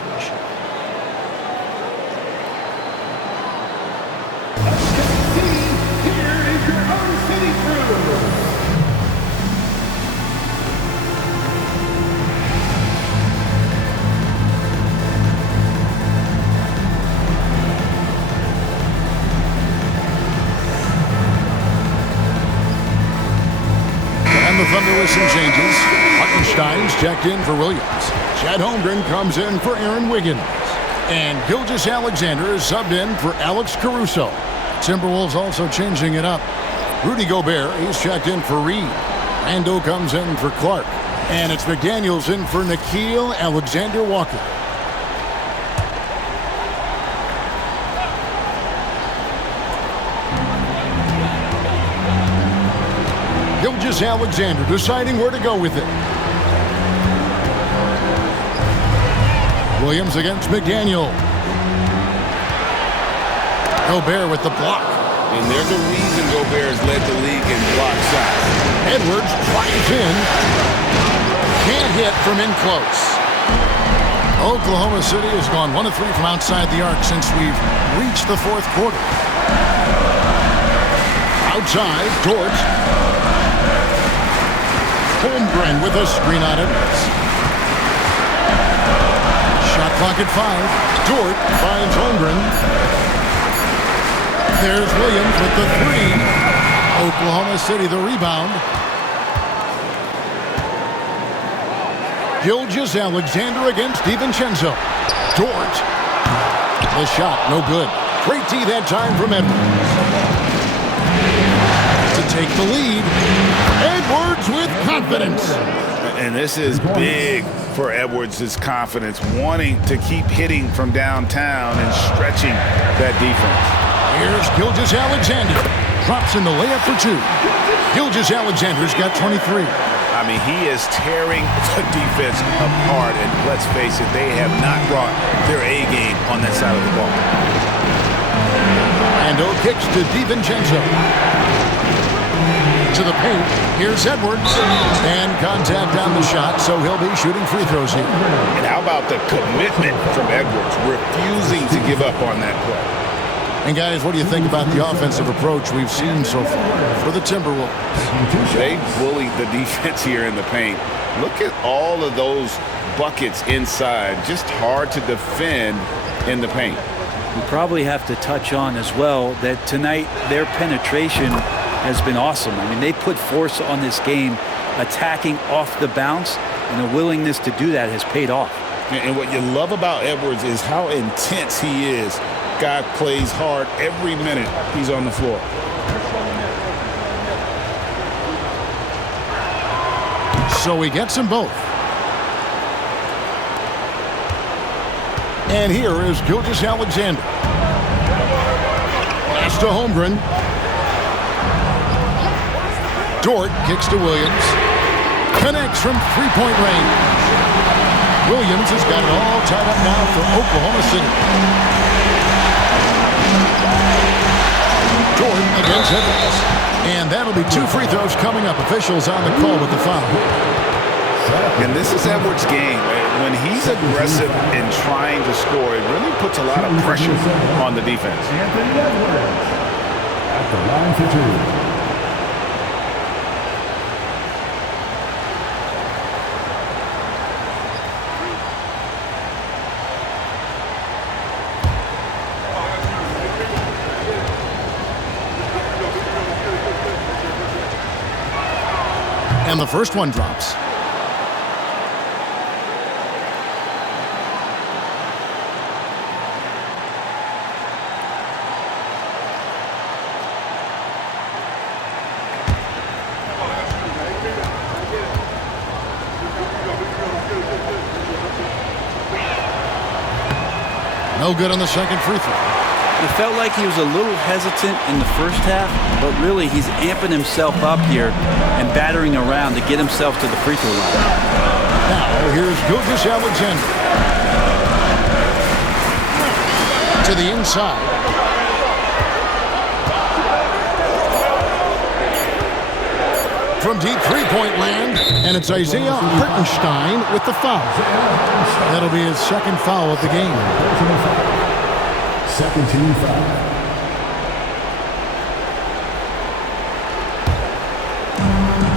The Thunder with some changes. Hartenstein's checked in for Williams. Chad Holmgren comes in for Aaron Wiggins. And Gilgeous-Alexander is subbed in for Alex Caruso. Timberwolves also changing it up. Rudy Gobert, he's checked in for Reed. Rando comes in for Clark. And it's McDaniels in for Nickeil Alexander-Walker. Gilgeous-Alexander deciding where to go with it. Williams against McDaniel. Gobert with the block. And there's a reason Gobert has led the league in block shots. Edwards tries in. Can't hit from in close. Oklahoma City has gone 1 of 3 from outside the arc since we've reached the fourth quarter. Outside, Dort. Holmgren with a screen on Edwards. Shot clock at 5. Dort finds Holmgren. There's Williams with the 3. Oklahoma City the rebound. Gilgeous-Alexander against DiVincenzo. Dort. The shot, no good. Great D that time from Edwards. To take the lead. Edwards with confidence. And this is big for Edwards' confidence, wanting to keep hitting from downtown and stretching that defense. Here's Gilgeous-Alexander. Drops in the layup for 2. Gilgeous-Alexander's got 23. I mean, he is tearing the defense apart, and let's face it, they have not brought their A game on that side of the ball. Rando kicks to DiVincenzo. into the paint. Here's Edwards. And contact on the shot, so he'll be shooting free throws here. And how about the commitment from Edwards, refusing to give up on that play? And guys, what do you think about the offensive approach we've seen so far for the Timberwolves? They bullied the defense here in the paint. Look at all of those buckets inside. Just hard to defend in the paint. We probably have to touch on as well that tonight their penetration has been awesome. I mean, they put force on this game, attacking off the bounce, and the willingness to do that has paid off. And what you love about Edwards is how intense he is. Guy plays hard every minute he's on the floor. So he gets them both. And here is Gilgeous-Alexander. Pass to Holmgren. Dort kicks to Williams. Connects from three-point range. Williams has got it all tied up now for Oklahoma City. Dort against Edwards. And that'll be 2 free throws coming up. Officials on the call with the foul. And this is Edwards' game. When he's aggressive and trying to score, it really puts a lot of pressure on the defense. Anthony Edwards at the line for 2. And the first one drops. No good on the second free throw. It felt like he was a little hesitant in the first half, but really he's amping himself up here and battering around to get himself to the free throw line. Now here's Gilgeous-Alexander. To the inside. From deep three-point land, and it's Isaiah Hartenstein with the foul. That'll be his second foul of the game. Second team foul.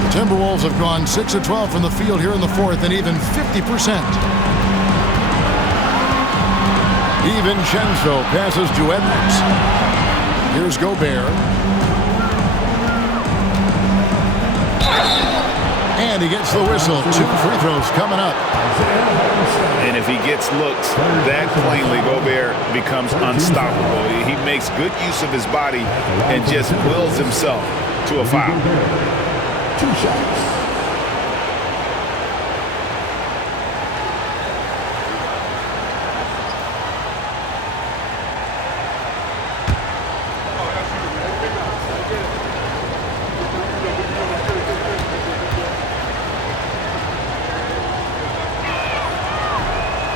The Timberwolves have gone 6 of 12 from the field here in the fourth, and even 50%. DiVincenzo passes to Edwards. Here's Gobert. And he gets the whistle. 2 free throws coming up. And if he gets looks that plainly, Gobert becomes unstoppable. He makes good use of his body and just wills himself to a foul. 2 shots.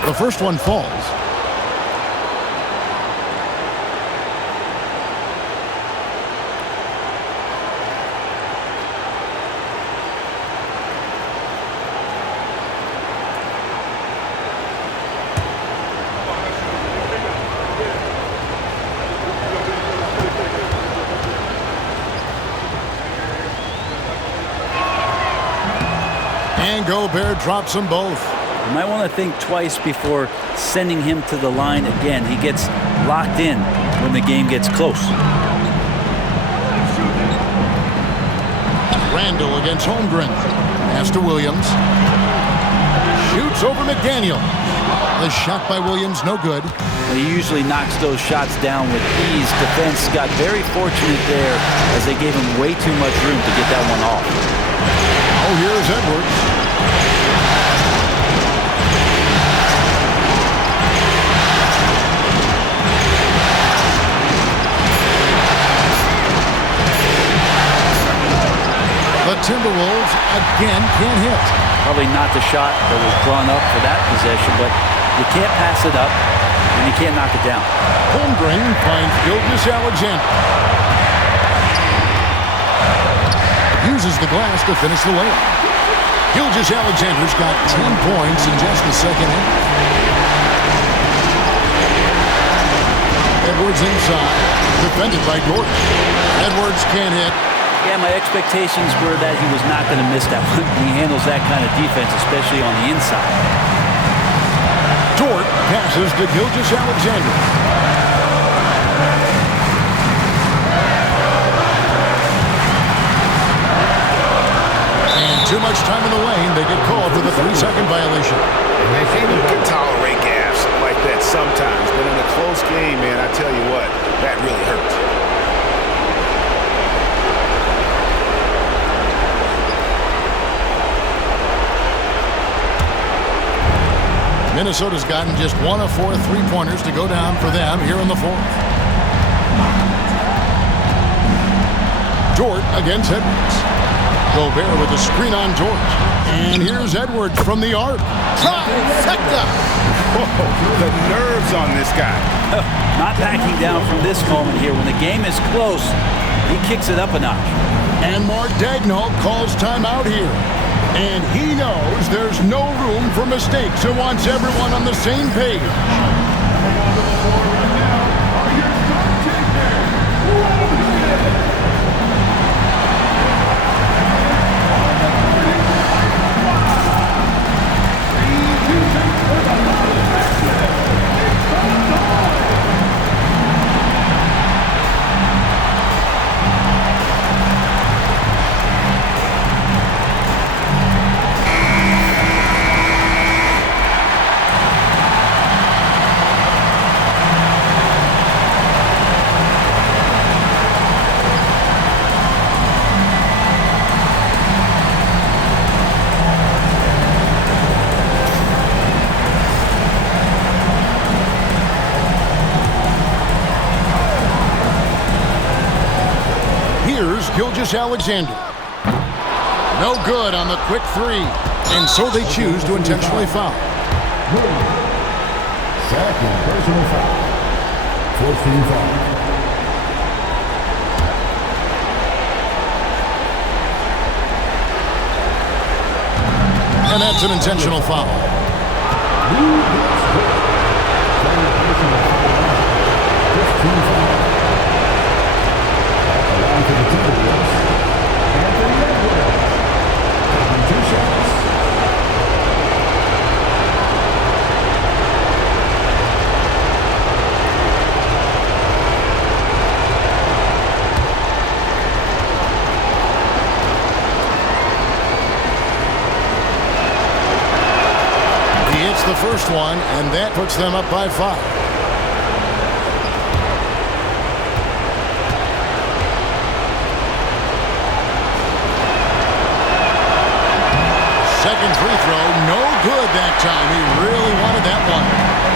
The first one falls. And Gobert drops them both. You might want to think twice before sending him to the line again. He gets locked in when the game gets close. Randall against Holmgren. Pass to Williams. Shoots over McDaniel. The shot by Williams, no good. He usually knocks those shots down with ease. Defense got very fortunate there as they gave him way too much room to get that one off. Oh, here's Edwards. The Timberwolves again can't hit. Probably not the shot that was drawn up for that possession, but you can't pass it up and you can't knock it down. Holmgren finds Gilgeous-Alexander. uses the glass to finish the layup. Gilgeous-Alexander's got 10 points in just the second half. Edwards inside, defended by Dort. Edwards can't hit. Yeah, my expectations were that he was not going to miss that one. He handles that kind of defense, especially on the inside. Dort passes to Gilgeous-Alexander. And too much time in the lane. They get called for the 3-second violation. And you can tolerate gaps like that sometimes, but in a close game, man, I tell you what, that really hurts. Minnesota's gotten just 1 of 4 3-pointers to go down for them here in the fourth. Dort against Edwards. Gobert with a screen on Dort. And here's Edwards from the arc. Trifecta! The nerves on this guy. Not backing down from this moment here. When the game is close, he kicks it up a notch. And Mark Daigneault calls timeout here. And he knows there's no room for mistakes and wants everyone on the same page. Gilgeous-Alexander. No good on the quick three. And so they choose to intentionally foul. Second personal foul. 14 foul. And that's an intentional foul. Second personal foul. 15 foul. To the Timberwolves. Anthony Edwards. Taking 2 shots. He hits the first one, and that puts them up by 5. Second free throw, no good that time. He really wanted that one.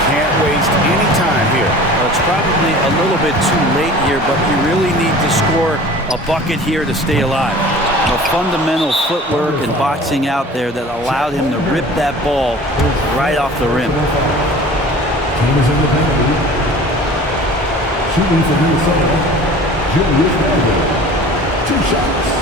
Can't waste any time here. Well, it's probably a little bit too late here, but you really need to score a bucket here to stay alive. The fundamental footwork and boxing out there that allowed him to rip that ball right off the rim. Team is in the penalty. Shooting for Minnesota. Gilgeous-Alexander. 2 shots.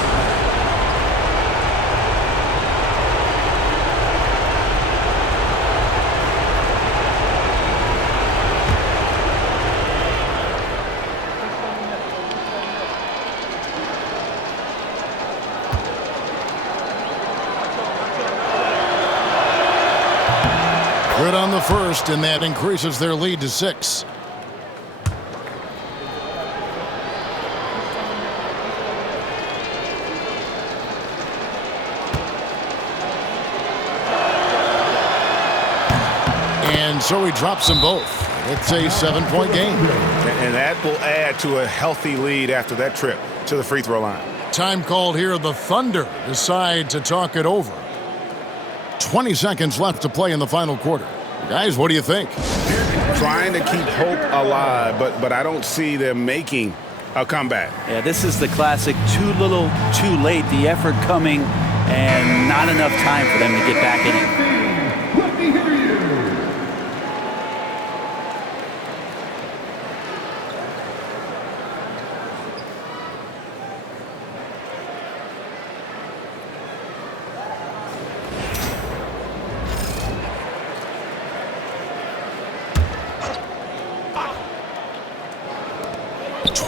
Good on the first, and that increases their lead to 6. And so he drops them both. It's a 7-point game. And that will add to a healthy lead after that trip to the free throw line. Time called here. The Thunder decide to talk it over. 20 seconds left to play in the final quarter. Guys, what do you think? Trying to keep hope alive, but I don't see them making a comeback. Yeah, this is the classic too little, too late. The effort coming and not enough time for them to get back in it. Let me hear you.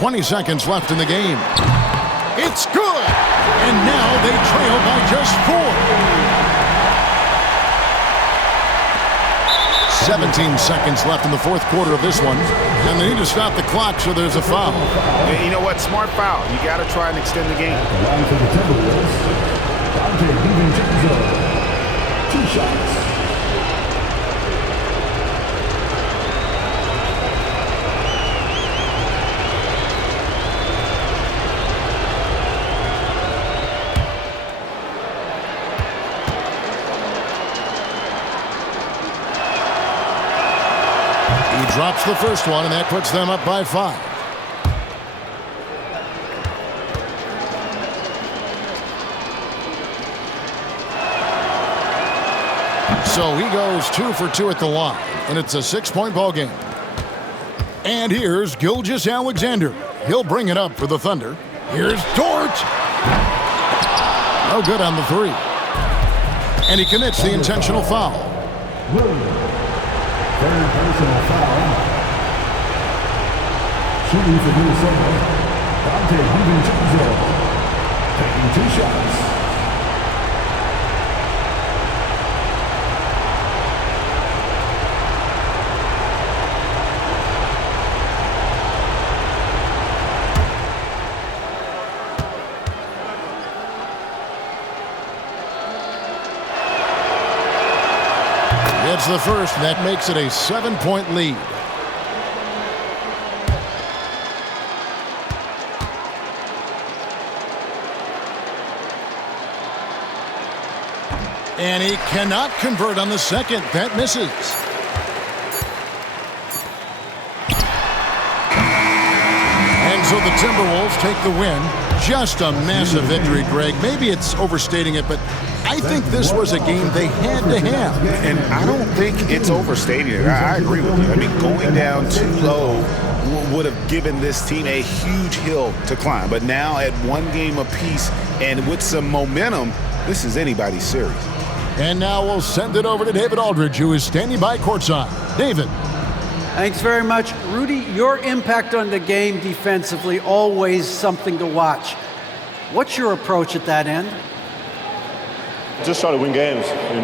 20 seconds left in the game. It's good! And now they trail by just 4. 17 seconds left in the fourth quarter of this one. And they need to stop the clock, so there's a foul. You know what? Smart foul. You got to try and extend the game. Line for the Timberwolves. Dante DiVincenzo. 2 shots. Drops the first one, and that puts them up by 5. So he goes 2 for 2 at the line, and it's a 6-point ball game. And here's Gilgeous-Alexander. He'll bring it up for the Thunder. Here's Dort. No good on the 3. And he commits the intentional foul. Third personal foul. Shooting for Minnesota. Dante DiVincenzo. Taking 2 shots. It's the first, and that makes it a 7-point lead. And he cannot convert on the second. That misses. And so the Timberwolves take the win. Just a massive victory, Greg. Maybe it's overstating it, but I think this was a game they had to have. And I don't think it's overstating it. I agree with you. I mean, going down too low would have given this team a huge hill to climb. But now at 1 game apiece and with some momentum, this is anybody's series. And now we'll send it over to David Aldridge, who is standing by courtside. David. Thanks very much. Rudy, your impact on the game defensively, always something to watch. What's your approach at that end? Just try to win games, and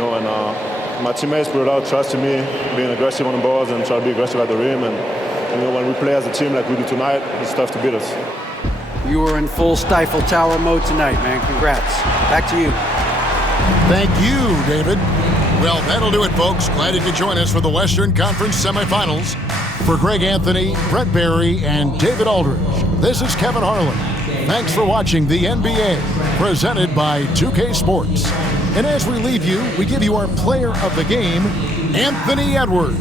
my teammates put a lot of trust in me, being aggressive on the balls and try to be aggressive at the rim. And when we play as a team like we do tonight, it's tough to beat us. You were in full Stifle Tower mode tonight, man. Congrats. Back to you. Thank you, David. Well, that'll do it, folks. Glad you could join us for the Western Conference Semifinals. For Greg Anthony, Brett Barry, and David Aldridge, this is Kevin Harlan. Thanks for watching the NBA, presented by 2K Sports. And as we leave you, we give you our player of the game, Anthony Edwards.